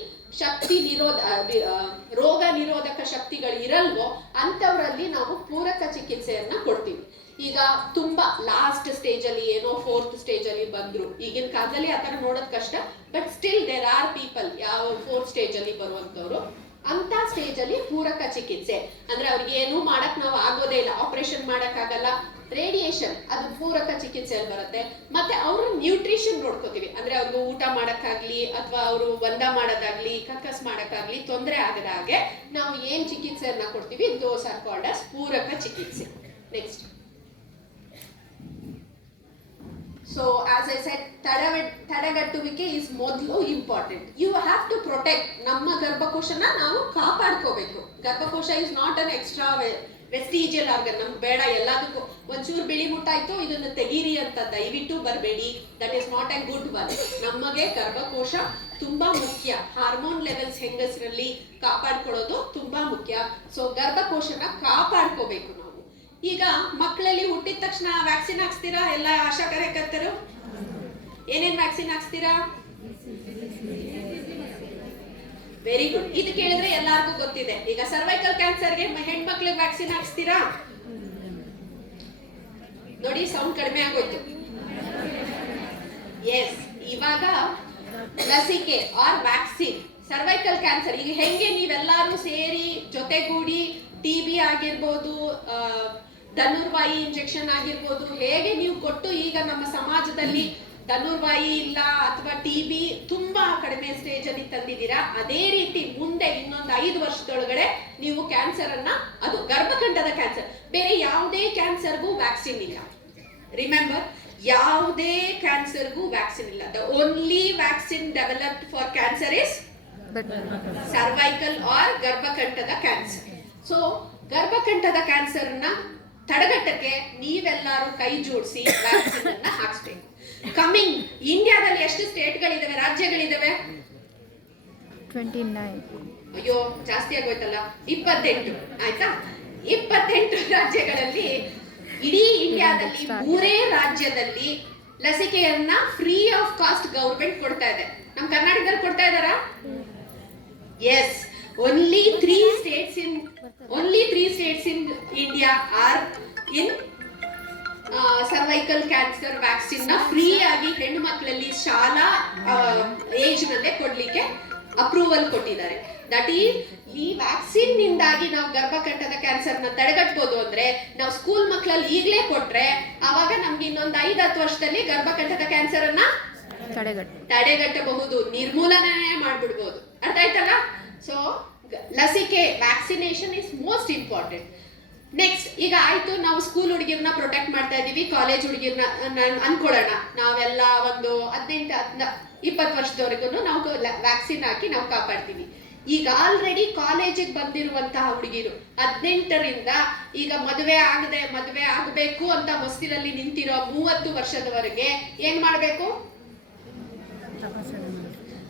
ರೋಗ ನಿರೋಧಕ ಶಕ್ತಿಗಳು ಇರಲ್ವೋ ಅಂತವರಲ್ಲಿ ನಾವು ಪೂರಕ ಚಿಕಿತ್ಸೆಯನ್ನ ಕೊಡ್ತೀವಿ. ಈಗ ತುಂಬಾ ಲಾಸ್ಟ್ ಸ್ಟೇಜ್ ಅಲ್ಲಿ, ಏನೋ 4th ಸ್ಟೇಜ್ ಅಲ್ಲಿ ಬಂದ್ರು, ಈಗಿನ ಕಾಲದಲ್ಲಿ ಆತರ ನೋಡೋದ್ ಕಷ್ಟ, but still there are people ಯಾವ 4th ಸ್ಟೇಜ್ ಅಲ್ಲಿ ಬರುವಂತವ್ರು. ಅಂತ ಸ್ಟೇಜ್ ಅಲ್ಲಿ ಪೂರಕ ಚಿಕಿತ್ಸೆ ಅಂದ್ರೆ ಅವ್ರಿಗೆ ಏನು ಮಾಡಕ್ ನಾವು ಆಗೋದೇ ಇಲ್ಲ, ಆಪರೇಷನ್ ಮಾಡಕ್ ಆಗಲ್ಲ, ರೇಡಿಯೇಷನ್ ಅದು ಪೂರಕ ಚಿಕಿತ್ಸೆಯಲ್ಲಿ ಬರುತ್ತೆ. ಮತ್ತೆ ಅವ್ರ ನ್ಯೂಟ್ರಿಷನ್ ನೋಡ್ಕೋತೀವಿ, ಅಂದ್ರೆ ಅವ್ರಿಗೆ ಊಟ ಮಾಡಕ್ಕಾಗ್ಲಿ ಅಥವಾ ಅವರು ಬಂದ ಮಾಡೋದಾಗ್ಲಿ ಕಕ್ಕಸ್ ಮಾಡಕ್ಕಾಗ್ಲಿ ತೊಂದರೆ ಆಗದ ಹಾಗೆ ನಾವು ಏನ್ ಚಿಕಿತ್ಸೆಯನ್ನ ಕೊಡ್ತೀವಿ, ದೋಸ್ ಆರ್ ಕಾಲ್ಡ್ ಆಸ್ ಪೂರಕ ಚಿಕಿತ್ಸೆ. Next, so as I said, ತಡೆಗಟ್ಟುವಿಕೆ ಇಸ್ ಮೊದಲು important. You have to protect. ನಮ್ಮ ಗರ್ಭಕೋಶನ ನಾವು ಕಾಪಾಡ್ಕೋಬೇಕು. ಗರ್ಭಕೋಶ is not an extra vestigial organ, ನಮ್ಗೆ ಬೇಡ ಎಲ್ಲದಕ್ಕೂ. ಒಂಚೂರು ಬಿಳಿ ಮುಟ್ಟಾಯ್ತು ಇದನ್ನ ತೆಗೀರಿ ಅಂತ ದಯವಿಟ್ಟು ಬರಬೇಡಿ, that is not A good one. ನಮಗೆ ಗರ್ಭಕೋಶ ತುಂಬಾ ಮುಖ್ಯ. ಹಾರ್ಮೋನ್ ಲೆವೆಲ್ಸ್ ಹೆಂಗಸರಲ್ಲಿ ಕಾಪಾಡ್ಕೊಳ್ಳೋದು ತುಂಬಾ ಮುಖ್ಯ. ಸೊ ಗರ್ಭಕೋಶನ ಕಾಪಾಡ್ಕೋಬೇಕು ನಾವು. ಈಗ ಮಕ್ಕಳಲ್ಲಿ ಹುಟ್ಟಿದ ತಕ್ಷಣ ವ್ಯಾಕ್ಸಿನ್ ಹಾಕ್ಸ್ತೀರಾ? ಎಲ್ಲ ಆಶಾ ಕಾರ್ಯಕರ್ತರು ಏನೇನ್ ವ್ಯಾಕ್ಸಿನ್ ಹಾಕ್ಸ್ತೀರಾ? Very good. ಇದು ಕೇಳಿದ್ರೆ ಎಲ್ಲಾರ್ಗೂ ಗೊತ್ತಿದೆ. ಈಗ ಸರ್ವೈಕಲ್ ಕ್ಯಾನ್ಸರ್ಗೆ ಹೆಣ್ಮಕ್ಳಿಗೆ ವ್ಯಾಕ್ಸಿನ್ ಹಾಕ್ಸ್ತೀರಾ? ನೋಡಿ ಸೌಂಡ್ ಕಡಿಮೆ ಆಗೋಯ್ತು. ಎಸ್, ಇವಾಗ ಲಸಿಕೆ ಆರ್ ವ್ಯಾಕ್ಸಿನ್ ಸರ್ವೈಕಲ್ ಕ್ಯಾನ್ಸರ್ ಈಗ ಹೆಂಗೆ ನೀವೆಲ್ಲಾರು ಸೇರಿ ಜೊತೆಗೂಡಿ TB ಆಗಿರ್ಬೋದು, ಧನುರ್ವಾಯಿ ಇಂಜೆಕ್ಷನ್ ಆಗಿರ್ಬೋದು, ಹೇಗೆ ನೀವು ಕೊಟ್ಟು ಈಗ ನಮ್ಮ ಸಮಾಜದಲ್ಲಿ ಧನುರ್ವಾಯಿ ಇಲ್ಲ ಅಥವಾ TB ತುಂಬಾ ಕಡಿಮೆ ಸ್ಟೇಜ್ ಅಲ್ಲಿ ತಂದಿದ್ದೀರಾ, ಅದೇ ರೀತಿ ಮುಂದೆ ಇನ್ನೊಂದು 5 ವರ್ಷದೊಳಗಡೆ ನೀವು ಕ್ಯಾನ್ಸರ್ ಅನ್ನ, ಅದು ಗರ್ಭಕಂಠದ ಕ್ಯಾನ್ಸರ್, ಬೇರೆ ಯಾವುದೇ ಕ್ಯಾನ್ಸರ್ಗೂ ವ್ಯಾಕ್ಸಿನ್ ಇಲ್ಲ. ರಿಮೆಂಬರ್, ಯಾವುದೇ ಕ್ಯಾನ್ಸರ್ಗೂ ವ್ಯಾಕ್ಸಿನ್ ಇಲ್ಲ. The only vaccine developed for cancer is cervical or ಗರ್ಭಕಂಠದ ಕ್ಯಾನ್ಸರ್. ಸೊ ಗರ್ಭಕಂಠದ ಕ್ಯಾನ್ಸರ್ ನ ತಡೆಗಟ್ಟಕ್ಕೆ ನೀವೆಲ್ಲರೂ ಕೈ ಜೋಡಿಸಿ ವ್ಯಾಕ್ಸಿನ್ ಅನ್ನ ಹಾಕ್ಸ್ಬೇಕು. ಕಮಿಂಗ್ ಇಂಡಿಯಾದಲ್ಲಿ ಎಷ್ಟು ಸ್ಟೇಟ್ಗಳಿದಾವೆ, ರಾಜ್ಯಗಳಿದಾವೆ? 29. ಅಯ್ಯೋ ಜಾಸ್ತಿ ಆಗೋಯ್ತಲ್ಲ, 28 ಆಯ್ತಾ? 28 ರಾಜ್ಯಗಳಲ್ಲಿ, ಇಡೀ ಇಂಡಿಯಾದಲ್ಲಿ 3 ರಾಜ್ಯದಲ್ಲಿ ಲಸಿಕೆಯನ್ನ ಫ್ರೀ ಆಫ್ ಕಾಸ್ಟ್ ಗವರ್ಮೆಂಟ್ ಕೊಡ್ತಾ ಇದೆ. ನಮ್ ಕರ್ನಾಟಕದಲ್ಲಿ ಕೊಡ್ತಾ ಇದಾರಾ? Yes, only 3 states in India are in cervical cancer vaccine ನ ಫ್ರೀ ಆಗಿ ಹೆಣ್ಣು ಮಕ್ಕಳಲ್ಲಿ ಶಾಲಾ ಏಜ್ ನಲ್ಲೇ ಕೊಡ್ಲಿಕ್ಕೆ ಅಪ್ರೂವಲ್ ಕೊಟ್ಟಿದ್ದಾರೆ. ದಟ್ ಈಸ್, ಈ ವ್ಯಾಕ್ಸಿನ್ ನಿಂದಾಗಿ ನಾವು ಗರ್ಭಕಂಠದ ಕ್ಯಾನ್ಸರ್ ನ ತಡೆಗಟ್ಟಬಹುದು. ಅಂದ್ರೆ ನಾವು ಸ್ಕೂಲ್ ಮಕ್ಕಳಲ್ಲಿ ಈಗಲೇ ಕೊಟ್ರೆ ಅವಾಗ ನಮ್ಗೆ ಇನ್ನೊಂದು 5-10 ವರ್ಷದಲ್ಲಿ ಗರ್ಭಕಂಠದ ಕ್ಯಾನ್ಸರ್ ಅನ್ನ ತಡೆಗಟ್ಟಬಹುದು, ನಿರ್ಮೂಲನೆ ಮಾಡ್ಬಿಡ್ಬೋದು. ಅರ್ಥ ಆಯ್ತಲ್ಲ? ಸೊ ಲಸಿಕೆ, vaccination is most important. Next, ಈಗ ಆಯ್ತು, ನಾವು ಸ್ಕೂಲ್ ಹುಡುಗಿರ್ನ ಪ್ರೊಟೆಕ್ಟ್ ಮಾಡ್ತಾ ಇದೀವಿ, ಕಾಲೇಜ್ ಹುಡುಗಿರ್ನ ಅನ್ಕೊಳ್ಳೋಣ, ನಾವೆಲ್ಲ ಒಂದು 18-20 ವರ್ಷದವರೆಗೂ ನಾವು ವ್ಯಾಕ್ಸಿನ್ ಹಾಕಿ ನಾವು ಕಾಪಾಡ್ತೀವಿ. ಈಗ ಆಲ್ರೆಡಿ ಕಾಲೇಜಿಗೆ ಬಂದಿರುವಂತಹ ಹುಡುಗಿರು 18ರಿಂದ ಈಗ ಮದುವೆ ಆಗಬೇಕು ಅಂತ ಹೊಸ್ತಿಲಲ್ಲಿ ನಿಂತಿರೋ 30 ವರ್ಷದವರೆಗೆ ಏನ್ ಮಾಡ್ಬೇಕು?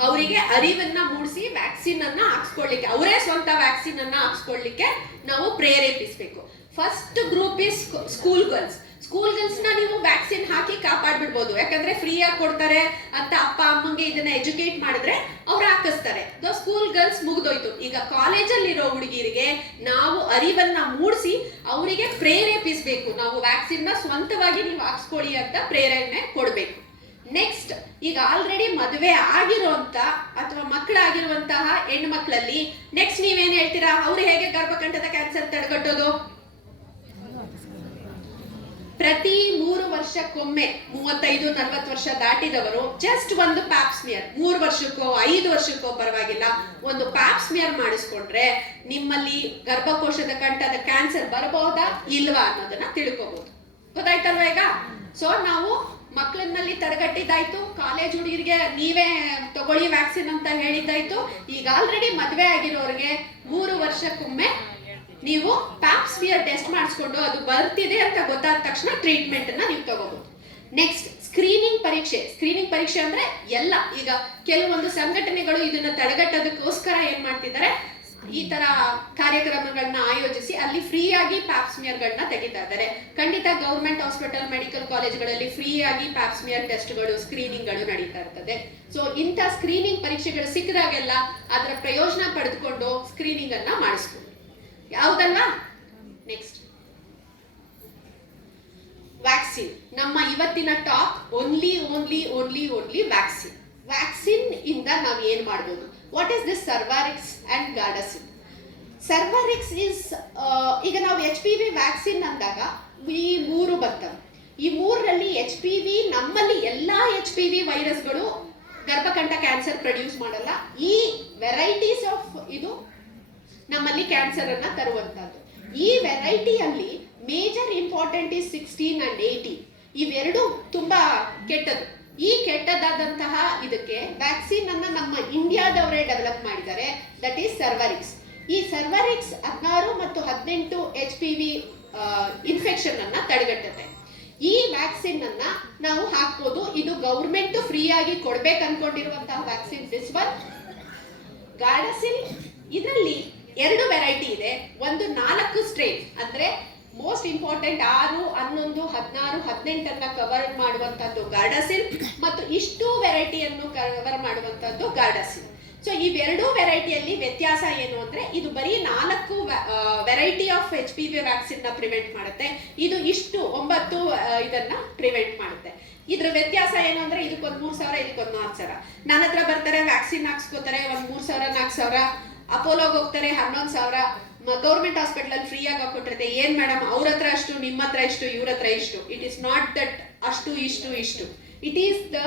ಅವರಿಗೆ ಅರಿವನ್ನ ಮೂಡಿಸಿ ವ್ಯಾಕ್ಸಿನ್ ಅನ್ನ ಹಾಕ್ಸ್ಕೊಳ್ಳಿಕ್ಕೆ, ಅವರೇ ಸ್ವಂತ ವ್ಯಾಕ್ಸಿನ್ ಅನ್ನ ಹಾಕ್ಸ್ಕೊಳ್ಳಿಕ್ಕೆ ನಾವು ಪ್ರೇರೇಪಿಸಬೇಕು. First group is school girls. School girls ನ ನೀವು ವ್ಯಾಕ್ಸಿನ್ ಹಾಕಿ ಕಾಪಾಡ್ಬಿಡ್ಬೋದು, ಯಾಕಂದ್ರೆ ಫ್ರೀ ಆಗಿ ಕೊಡ್ತಾರೆ ಅಂತ ಅಪ್ಪ ಅಮ್ಮಂಗೆ ಇದನ್ನ ಎಜುಕೇಟ್ ಮಾಡಿದ್ರೆ ಅವ್ರು ಹಾಕಿಸ್ತಾರೆ. School girls ಮುಗ್ದೋಯ್ತು. ಈಗ ಕಾಲೇಜಲ್ಲಿ ಇರೋ ಹುಡುಗಿರಿಗೆ ನಾವು ಅರಿವನ್ನ ಮೂಡಿಸಿ ಅವರಿಗೆ ಪ್ರೇರೇಪಿಸಬೇಕು. ನಾವು ವ್ಯಾಕ್ಸಿನ್ ನ ಸ್ವಂತವಾಗಿ ನೀವು ಹಾಕ್ಸ್ಕೊಳ್ಳಿ ಅಂತ ಪ್ರೇರಣೆ ಕೊಡ್ಬೇಕು. ನೆಕ್ಸ್ಟ್, ಈಗ ಆಲ್ರೆಡಿ ಮದುವೆ ಆಗಿರುವಂತ ಅಥವಾ ಮಕ್ಕಳಾಗಿರುವಂತಹ ಹೆಣ್ಣು ಮಕ್ಕಳಲ್ಲಿ ನೆಕ್ಸ್ಟ್ ನೀವೇನ್ ಹೇಳ್ತೀರಾ? ಅವ್ರು ಹೇಗೆ ಗರ್ಭಕಂಠದ ಕ್ಯಾನ್ಸರ್ ತಡೆಗಟ್ಟೋದು? ಪ್ರತಿ 3 ವರ್ಷಕ್ಕೊಮ್ಮೆ 35-40 ವರ್ಷ ದಾಟಿದವರು ಜಸ್ಟ್ ಒಂದು ಪ್ಯಾಪ್ಸ್ಮಿಯರ್, 3 ವರ್ಷಕ್ಕೋ 5 ವರ್ಷಕ್ಕೋ ಪರವಾಗಿಲ್ಲ, ಒಂದು ಪ್ಯಾಪ್ಸ್ಮಿಯರ್ ಮಾಡಿಸ್ಕೊಂಡ್ರೆ ನಿಮ್ಮಲ್ಲಿ ಗರ್ಭಕೋಶದ ಕಂಠದ ಕ್ಯಾನ್ಸರ್ ಬರಬಹುದಾ ಇಲ್ವಾ ಅನ್ನೋದನ್ನ ತಿಳ್ಕೋಬಹುದು. ಗೊತ್ತಾಯ್ತಲ್ವಾ? ಈಗ ಸೊ ನಾವು ಮಕ್ಕಳನ್ನಲ್ಲಿ ತಡೆಗಟ್ಟಿದ್ದಾಯ್ತು, ಕಾಲೇಜ್ ಹುಡುಗರಿಗೆ ನೀವೇ ತಗೊಳ್ಳಿ ವ್ಯಾಕ್ಸಿನ್ ಅಂತ ಹೇಳಿದ್ದಾಯ್ತು. ಈಗ ಆಲ್ರೆಡಿ ಮದುವೆ ಆಗಿರೋರಿಗೆ 3 ವರ್ಷಕ್ಕೊಮ್ಮೆ ನೀವು ಪ್ಯಾಪ್ಸ್ಮಿಯರ್ ಟೆಸ್ಟ್ ಮಾಡಿಸ್ಕೊಂಡು ಅದು ಬರ್ತಿದೆ ಅಂತ ಗೊತ್ತಾದ ತಕ್ಷಣ ಟ್ರೀಟ್ಮೆಂಟ್ ಅನ್ನ ನೀವು ತಗೋಬಹುದು. ನೆಕ್ಸ್ಟ್, ಸ್ಕ್ರೀನಿಂಗ್ ಪರೀಕ್ಷೆ. ಸ್ಕ್ರೀನಿಂಗ್ ಪರೀಕ್ಷೆ ಅಂದ್ರೆ ಎಲ್ಲ, ಈಗ ಕೆಲವೊಂದು ಸಂಘಟನೆಗಳು ಇದನ್ನ ತಡೆಗಟ್ಟೋದಕ್ಕೋಸ್ಕರ ಏನ್ ಮಾಡ್ತಿದ್ದಾರೆ, ಈ ತರ ಕಾರ್ಯಕ್ರಮಗಳನ್ನ ಆಯೋಜಿಸಿ ಅಲ್ಲಿ ಫ್ರೀ ಆಗಿ ಪ್ಯಾಪ್ಸ್ಮಿಯರ್ ಗಳನ್ನ ತೆಗಿತಾ ಇದ್ದಾರೆ. ಖಂಡಿತ ಗವರ್ಮೆಂಟ್ ಹಾಸ್ಪಿಟಲ್, ಮೆಡಿಕಲ್ ಕಾಲೇಜ್ಗಳಲ್ಲಿ ಫ್ರೀ ಆಗಿ ಪ್ಯಾಪ್ಸ್ಮಿಯರ್ ಟೆಸ್ಟ್ಗಳು, ಸ್ಕ್ರೀನಿಂಗ್ ಗಳು ನಡೀತಾ ಇರ್ತದೆ. ಸೊ ಇಂಥ ಸ್ಕ್ರೀನಿಂಗ್ ಪರೀಕ್ಷೆಗಳು ಸಿಕ್ಕಿದಾಗೆಲ್ಲ ಅದರ ಪ್ರಯೋಜನ ಪಡೆದುಕೊಂಡು ಸ್ಕ್ರೀನಿಂಗ್ ಅನ್ನ ಮಾಡಿಸ್ಬೋದು. ಯಾವ್ದಲ್ವಾ? Next, vaccine. ನಮ್ಮ ಇವತ್ತಿನ ಟಾಕ್ ಓನ್ಲಿ ವ್ಯಾಕ್ಸಿನ್. ವ್ಯಾಕ್ಸಿನ್ ಇಂದ ನಾವು ಏನ್ ಮಾಡ್ಬೋದು? What is this Cervarix and Gardasil? Cervarix is, ಈಗ ನಾವು HPV ವ್ಯಾಕ್ಸಿನ್ ಅಂದಾಗ ಈ 3 ಬರ್ತವೆ. ಈ 3ರಲ್ಲಿ HPV, ನಮ್ಮಲ್ಲಿ ಎಲ್ಲಾ HPV ವೈರಸ್ಗಳು ಗರ್ಭಕಂಠ ಕ್ಯಾನ್ಸರ್ ಪ್ರೊಡ್ಯೂಸ್ ಮಾಡಲ್ಲ. ಈ ವೆರೈಟೀಸ್ ಆಫ್ ಇದು ನಮ್ಮಲ್ಲಿ ಕ್ಯಾನ್ಸರ್ ಅನ್ನ ತರುವಂತದ್ದು. ಈ ವೆರೈಟಿಯಲ್ಲಿ ಮೇಜರ್ ಇಂಪಾರ್ಟೆಂಟ್ ಇಸ್ 16 and 18. ಇವೆರಡು ತುಂಬಾ ಕೆಟ್ಟದು. ಈ ಕೆಟ್ಟದಾದಂತಹ ಇದಕ್ಕೆ ವ್ಯಾಕ್ಸಿನ್ ಅನ್ನ ನಮ್ಮ ಇಂಡಿಯಾದವರೇ ಡೆವಲಪ್ ಮಾಡಿದ್ದಾರೆ, ದಟ್ ಈಸ್ ಸರ್ವಾರಿಕ್ಸ್. ಈ ಸರ್ವಾರಿಕ್ಸ್ 16 ಮತ್ತು 18 HPV ಇನ್ಫೆಕ್ಷನ್ ಅನ್ನ ತಡೆಗಟ್ಟುತ್ತೆ. ಈ ವ್ಯಾಕ್ಸಿನ್ ಅನ್ನ ನಾವು ಹಾಕ್ಬೋದು. ಇದು ಗವರ್ಮೆಂಟ್ ಫ್ರೀ ಆಗಿ ಕೊಡ್ಬೇಕು ಅನ್ಕೊಂಡಿರುವಂತಹ ವ್ಯಾಕ್ಸಿನ್. This one Gardasil. ಇದರಲ್ಲಿ 2 ವೆರೈಟಿ ಇದೆ. ಒಂದು 4 ಸ್ಟ್ರೇನ್, ಅಂದ್ರೆ ಮೋಸ್ಟ್ ಇಂಪಾರ್ಟೆಂಟ್ 6, 11, 16, 18 ಅನ್ನ ಕವರ್ ಮಾಡುವಂತದ್ದು ಗಾರ್ಡಸಿಲ್, ಮತ್ತು ಇಷ್ಟು ವೆರೈಟಿಯನ್ನು ಕವರ್ ಮಾಡುವಂತದ್ದು ಗಾರ್ಡಸಿಲ್. ಸೊ ಇವೆರಡೂ ವೆರೈಟಿಯಲ್ಲಿ ವ್ಯತ್ಯಾಸ ಏನು ಅಂದ್ರೆ, ಇದು ಬರೀ 4 ವೆರೈಟಿ ಆಫ್ HPV ವ್ಯಾಕ್ಸಿನ್ ನ ಪ್ರಿವೆಂಟ್ ಮಾಡುತ್ತೆ, ಇದು ಇಷ್ಟು 9 ಇದನ್ನ ಪ್ರಿವೆಂಟ್ ಮಾಡುತ್ತೆ. ಇದ್ರ ವ್ಯತ್ಯಾಸ ಏನು ಅಂದ್ರೆ, ಇದಕ್ಕೊಂದು 3,000, ಇದಕ್ಕೊಂದು 4,000. ನನ್ನ ಹತ್ರ ಬರ್ತಾರೆ, ವ್ಯಾಕ್ಸಿನ್ ಹಾಕ್ಸ್ಕೋತಾರೆ, ಒಂದ್ 3,000, 4,000. ಅಪೋಲೋಗ್ ಹೋಗ್ತಾರೆ, 11,000. ಗೌರ್ಮೆಂಟ್ ಹಾಸ್ಪಿಟಲ್ ಅಲ್ಲಿ ಫ್ರೀ ಆಗಿ ಹಾಕೊಟ್ಟಿರುತ್ತೆ. ಏನ್ ಮೇಡಮ್, ಅವ್ರ ಹತ್ರ ಅಷ್ಟು, ನಿಮ್ಮ ಹತ್ರ ಇಷ್ಟು, ಇವ್ರ ಹತ್ರ ಇಷ್ಟು. ಇಟ್ ಈಸ್ ನಾಟ್ ದಟ್ ಅಷ್ಟು ಇಷ್ಟು. It is the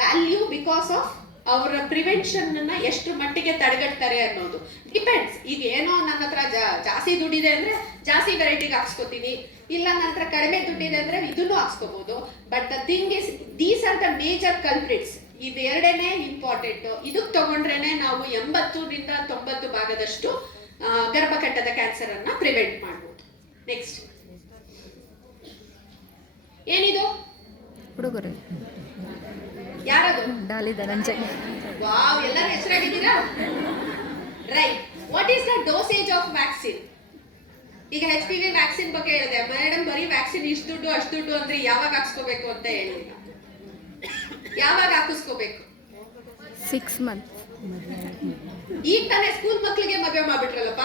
value because of ಅವರ ಪ್ರಿವೆನ್ಷನ್ ಅನ್ನ ಎಷ್ಟು ಮಟ್ಟಿಗೆ ತಡೆಗಟ್ತಾರೆ ಅನ್ನೋದು ಡಿಪೆಂಡ್ಸ್. ಈಗ ಏನೋ ನನ್ನ ಹತ್ರ ಜಾಸ್ತಿ ದುಡ್ಡಿದೆ ಅಂದ್ರೆ ಜಾಸ್ತಿ ವೆರೈಟಿಗೆ ಹಾಕ್ಸ್ಕೊತೀವಿ, ಇಲ್ಲ ನನ್ನ ಹತ್ರ ಕಡಿಮೆ ದುಡ್ಡಿದೆ ಅಂದ್ರೆ ಇದನ್ನು ಹಾಕ್ಸ್ಕೋಬಹುದು. But the thing is, these are the major culprits. ಇವೆರಡನೇ ಇಂಪಾರ್ಟೆಂಟ್. ಇದಕ್ಕೆ ತಗೊಂಡ್ರೇನೆ ನಾವು 80-90% ಗರ್ಭಕಂಠದ ಕ್ಯಾನ್ಸರ್ ಅನ್ನ ಪ್ರಿವೆಂಟ್ ಮಾಡಬಹುದು. ನೆಕ್ಸ್ಟ್, ಏನಿದು? ಹುಡುಗರು ಯಾರದು? ಡಾಲಿ ಧನಂಜಯ್. ವಾವ್, ಎಲ್ಲರೂ ಹೆಸರಾಗಿದ್ದೀರಾ? Right. What is the dosage of vaccine? ಈಗ HPV ವ್ಯಾಕ್ಸಿನ್ ಬಗ್ಗೆ ಹೇಳಿದೆ ಮೇಡಮ್, ಬರೀ ವ್ಯಾಕ್ಸಿನ್ ಇಷ್ಟು ದುಡ್ಡು ಅಷ್ಟು ದುಡ್ಡು ಅಂದ್ರೆ ಯಾವಾಗ ಹಾಕ್ಸ್ಕೋಬೇಕು ಅಂತ ಹೇಳಿಲ್ಲ. ಯಾವಾಗ ಹಾಕಿಸ್ಕೋಬೇಕು? 6 months. ಈಗ ತಾನೇ ಸ್ಕೂಲ್ ಮಕ್ಕಳಿಗೆ ಮದುವೆ ಮಾಡ್ಬಿಟ್ರಲ್ಲಪ್ಪ.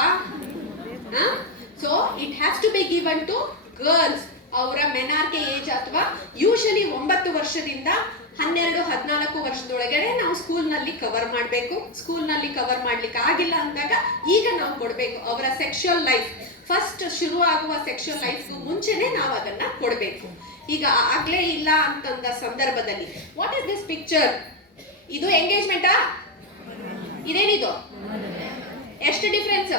So it has to be given to girls. ಅವರ ಮೆನಾರ್ಕೆ ಏಜ್ ಅಥವಾ ಯೂಶಲಿ 9 ವರ್ಷದಿಂದ 12-14 ವರ್ಷದೊಳಗಡೆ ನಾವು ಸ್ಕೂಲ್ ನಲ್ಲಿ ಕವರ್ ಮಾಡಬೇಕು. ಸ್ಕೂಲ್ ನಲ್ಲಿ ಕವರ್ ಮಾಡ್ಲಿಕ್ಕೆ ಆಗಿಲ್ಲ ಅಂದಾಗ ಈಗ ನಾವು ಕೊಡ್ಬೇಕು. ಅವರ ಸೆಕ್ಷುವಲ್ ಲೈಫ್ ಫಸ್ಟ್ ಶುರು ಆಗುವ ಸೆಕ್ಷುವಲ್ ಲೈಫ್ ಮುಂಚೆನೆ ನಾವು ಅದನ್ನ ಕೊಡ್ಬೇಕು. ಈಗ ಆಗ್ಲೇ ಇಲ್ಲ ಅಂತಂದ ಸಂದರ್ಭದಲ್ಲಿ ವಾಟ್ ಇಸ್ ದಿಸ್ ಪಿಕ್ಚರ್? ಇದು ಎಂಗೇಜ್ಮೆಂಟಾ? ಇದೇನಿದು? ಎಷ್ಟು ಡಿಫ್ರೆನ್ಸ್?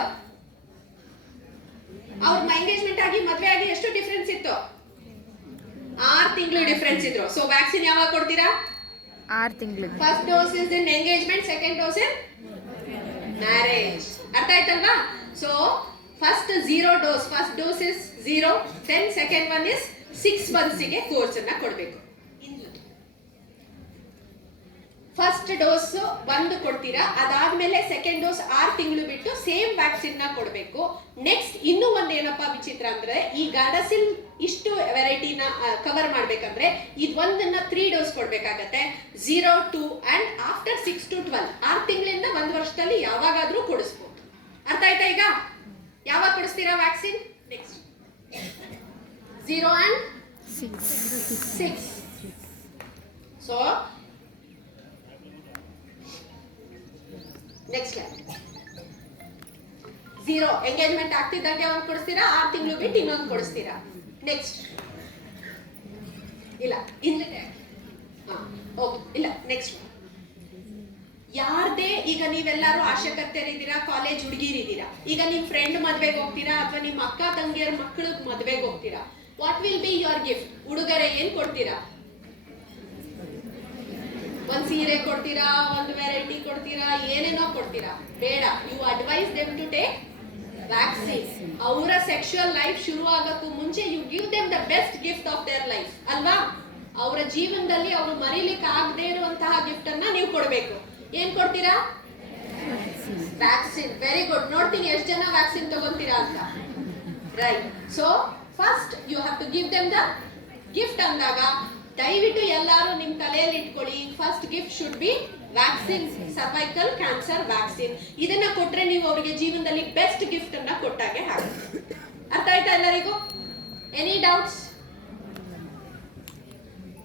ಅವ್ರ ಎಂಗೇಜ್ಮೆಂಟ್ ಆಗಿ ಮದ್ವೆ ಆಗಿ ಎಷ್ಟು ಡಿಫ್ರೆನ್ಸ್ ಇತ್ತು? 6 ತಿಂಗಳು ಡಿಫ್ರೆನ್ಸ್ ಇದ್ರು. ಸೊ ವ್ಯಾಕ್ಸಿನ್ ಯಾವಾಗ ಕೊಡ್ತೀರಾ? 6 ತಿಂಗಳು. First dose is in engagement, second dose in marriage. ಅರ್ಥ ಆಯ್ತಲ್ವಾ? So first 0 dose, first dose is 0, then second one is 6 months ಗೆ ಕೋರ್ಸ್ ಅನ್ನ ಕೊಡಬೇಕು. ಫಸ್ಟ್ ಡೋಸ್ ಒಂದು ಕೊಡ್ತೀರಾ, ಅದಾದ್ಮೇಲೆ ಸೆಕೆಂಡ್ ಡೋಸ್ 6 ತಿಂಗಳು ಬಿಟ್ಟು ಸೇಮ್ ವ್ಯಾಕ್ಸಿನ್ ನ ಕೊಡಬೇಕು. ನೆಕ್ಸ್ಟ್ ಇನ್ನೂ ಒಂದು ಏನಪ್ಪಾ ವಿಚಿತ್ರ ಅಂದ್ರೆ, ಈ ಗಾರ್ಡಸಿಲ್ ಇಷ್ಟು ವೆರೈಟಿನ ಕವರ್ ಮಾಡ್ಬೇಕಂದ್ರೆ ಇದು ಒಂದನ್ನ 3 ಡೋಸ್ ಕೊಡ್ಬೇಕಾಗತ್ತೆ. 0, 2 ಅಂಡ್ ಆಫ್ಟರ್ 6 to 12, 6 ತಿಂಗಳಿಂದ 1 ವರ್ಷದಲ್ಲಿ ಯಾವಾಗಾದ್ರೂ ಕೊಡಿಸ್ಬೋದು. ಅರ್ಥ ಆಯ್ತಾ? ಈಗ ಯಾವಾಗ ಕೊಡಿಸ್ತೀರಾ vaccine? Next 0 and 6. So next line 0 engagement ಆಗ್ತಿದ್ದಂಗೆ ಒಂದು ಕೊಡಿಸ್ತೀರಾ, 6 ತಿಂಗಳು ಬಿಟ್ಟು ಇನ್ನೊಂದು ಕೊಡಿಸ್ತೀರಾ. ನೆಕ್ಸ್ಟ್ ಇಲ್ಲ ಇಲ್ಲ ನೆಕ್ಸ್ಟ್ ಯಾರ್ದೇ, ಈಗ ನೀವೆಲ್ಲರೂ ಆಶಾಕರ್ತೆಯರಿದ್ದೀರಾ, ಕಾಲೇಜ್ ಹುಡುಗಿರಿದ್ದೀರಾ, ಈಗ ನಿಮ್ ಫ್ರೆಂಡ್ ಮದ್ವೆಗೆ ಹೋಗ್ತೀರಾ ಅಥವಾ ನಿಮ್ಮ ಅಕ್ಕ ತಂಗಿಯರ ಮಕ್ಕಳು ಮದ್ವೆಗೆ ಹೋಗ್ತೀರಾ. What will be your gift? ಉಡುಗೊರೆ ಏನ್ ಕೊಡ್ತೀರಾ? ಒಂದ್ ಸೀರೆ ಕೊಡ್ತೀರಾ, ಒಂದು ವೆರೈಟಿ ಕೊಡ್ತೀರಾ, ಏನೇನೋ ಕೊಡ್ತೀರಾ? ಬೇಡ. You advise them to take vaccine. ಅವರ ಸೆಕ್ಷುವಲ್ ಲೈಫ್ ಶುರು ಆಗಕ್ಕೂ ಮುಂಚೆ you give them the best gift of their life ಅಲ್ವಾ? ಅವರ ಜೀವನದಲ್ಲಿ ಅವರು ಮರೀಲಿಕ್ಕೆ ಆಗದೆ ಇರುವಂತಹ ಗಿಫ್ಟ್ ಅನ್ನ ನೀವು ಕೊಡ್ಬೇಕು. ಏನ್ ಕೊಡ್ತೀರಾ? ವ್ಯಾಕ್ಸಿನ್. Very good. ನೋಡ್ತೀನಿ ಎಷ್ಟು ಜನ ವ್ಯಾಕ್ಸಿನ್ ತಗೊಂತೀರಾ ಅಂತ. Right. So first you have to give them the gift ಅಂದಾಗ ದಯವಿಟ್ಟು ಎಲ್ಲರೂ ನಿಮ್ ತಲೆಯಲ್ಲಿ ಇಟ್ಕೊಳ್ಳಿ, first gift should be vaccine, cervical cancer vaccine. ಇದನ್ನ ಕೊಟ್ರೆ ನೀವು ಅವರಿಗೆ ಜೀವನದಲ್ಲಿ ಬೆಸ್ಟ್ ಗಿಫ್ಟ್ ಅನ್ನ ಕೊಟ್ಟಾಗೆ ಹಾಗೆ. ಅರ್ಥ ಆಯ್ತಾ ಎಲ್ಲರಿಗೂ? Any doubts?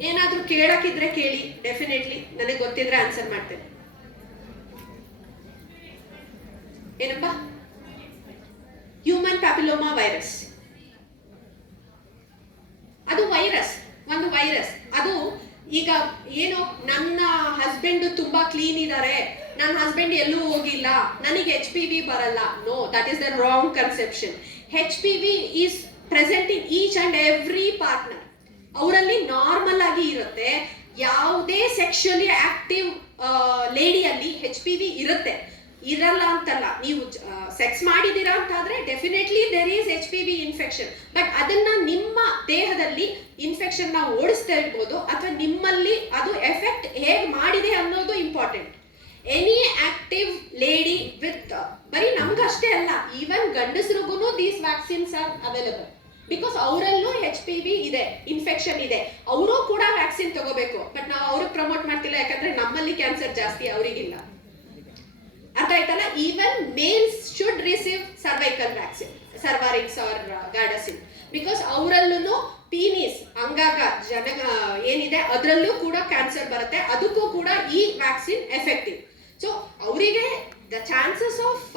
ಏನಾದ್ರೂ ಕೇಳಕ್ಕಿದ್ರೆ ಕೇಳಿ, ಡೆಫಿನೆಟ್ಲಿ ನನಗೆ ಗೊತ್ತಿದ್ರೆ ಆನ್ಸರ್ ಮಾಡ್ತೇನೆ. ಏನಪ್ಪಾ? Human papilloma virus. ಅದು ವೈರಸ್, ಒಂದು ವೈರಸ್. ಅದು ಈಗ ಏನು, ನನ್ನ ಹಸ್ಬೆಂಡ್ ತುಂಬಾ ಕ್ಲೀನ್ ಇದ್ದಾರೆ, ನನ್ನ ಹಸ್ಬೆಂಡ್ ಎಲ್ಲೂ ಹೋಗಿಲ್ಲ, ನನಗೆ HPV ಬರಲ್ಲ. No, that is the wrong conception. HPV is present in each and every partner. ಅವರಲ್ಲಿ ನಾರ್ಮಲ್ ಆಗಿ ಇರುತ್ತೆ. ಯಾವುದೇ ಸೆಕ್ಷುಯಲಿ ಆಕ್ಟಿವ್ ಲೇಡಿಯಲ್ಲಿ HPV ಇರುತ್ತೆ, ಇರಲ್ಲ ಅಂತಲ್ಲ. ನೀವು ಸೆಕ್ಸ್ ಮಾಡಿದೀರಾ ಅಂತಾದ್ರೆ definitely there is HPV infection. But ಅದನ್ನ ನಿಮ್ಮ ದೇಹದಲ್ಲಿ ಇನ್ಫೆಕ್ಷನ್ ನ ಓಡಿಸ್ತಾ ಇರ್ಬೋದು, ಅಥವಾ ನಿಮ್ಮಲ್ಲಿ ಅದು ಎಫೆಕ್ಟ್ ಹೇಗ್ ಮಾಡಿದೆ ಅನ್ನೋದು important. Any active lady with, ಬರೀ ನಮ್ಗಷ್ಟೇ ಅಲ್ಲ, ಈವನ್ ಗಂಡಸರಿಗೂ these vaccines are available. Because ಅವರಲ್ಲೂ HPV ಇದೆ, ಇನ್ಫೆಕ್ಷನ್ ಇದೆ, ಅವರು ಕೂಡ ವ್ಯಾಕ್ಸಿನ್ ತಗೋಬೇಕು. ಬಟ್ ನಾವು ಅವ್ರಿಗೆ ಪ್ರಮೋಟ್ ಮಾಡ್ತಿಲ್ಲ, ಯಾಕಂದ್ರೆ ನಮ್ಮಲ್ಲಿ ಕ್ಯಾನ್ಸರ್ ಜಾಸ್ತಿ, ಅವರಿಗಿಲ್ಲ. ಅರ್ಥ ಆಯ್ತಲ್ಲ? Even males should receive cervical vaccine, Cervarix or Gardasil, because ಅವರಲ್ಲೂ ಪೀನಿಸ್ ಅಂಗಾಗ ಏನಿದೆ ಅದರಲ್ಲೂ ಕೂಡ ಕ್ಯಾನ್ಸರ್ ಬರುತ್ತೆ, ಅದಕ್ಕೂ ಕೂಡ ಈ ವ್ಯಾಕ್ಸಿನ್ ಎಫೆಕ್ಟಿವ್. ಸೊ ಅವರಿಗೆ the chances of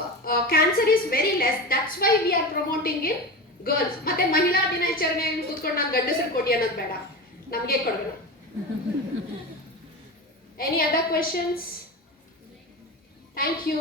cancer is very less. That's why we are promoting in girls. ಮತ್ತೆ ಮಹಿಳಾ ದಿನಾಚರಣೆ ಕೂತ್ಕೊಂಡು ನಾನು ಗಂಡಸರು ಕೊಡಿ ಅನ್ನೋದು ಬೇಡ, ನಮ್ಗೆ ಕೊಡೋಣ. Any other questions? Thank you.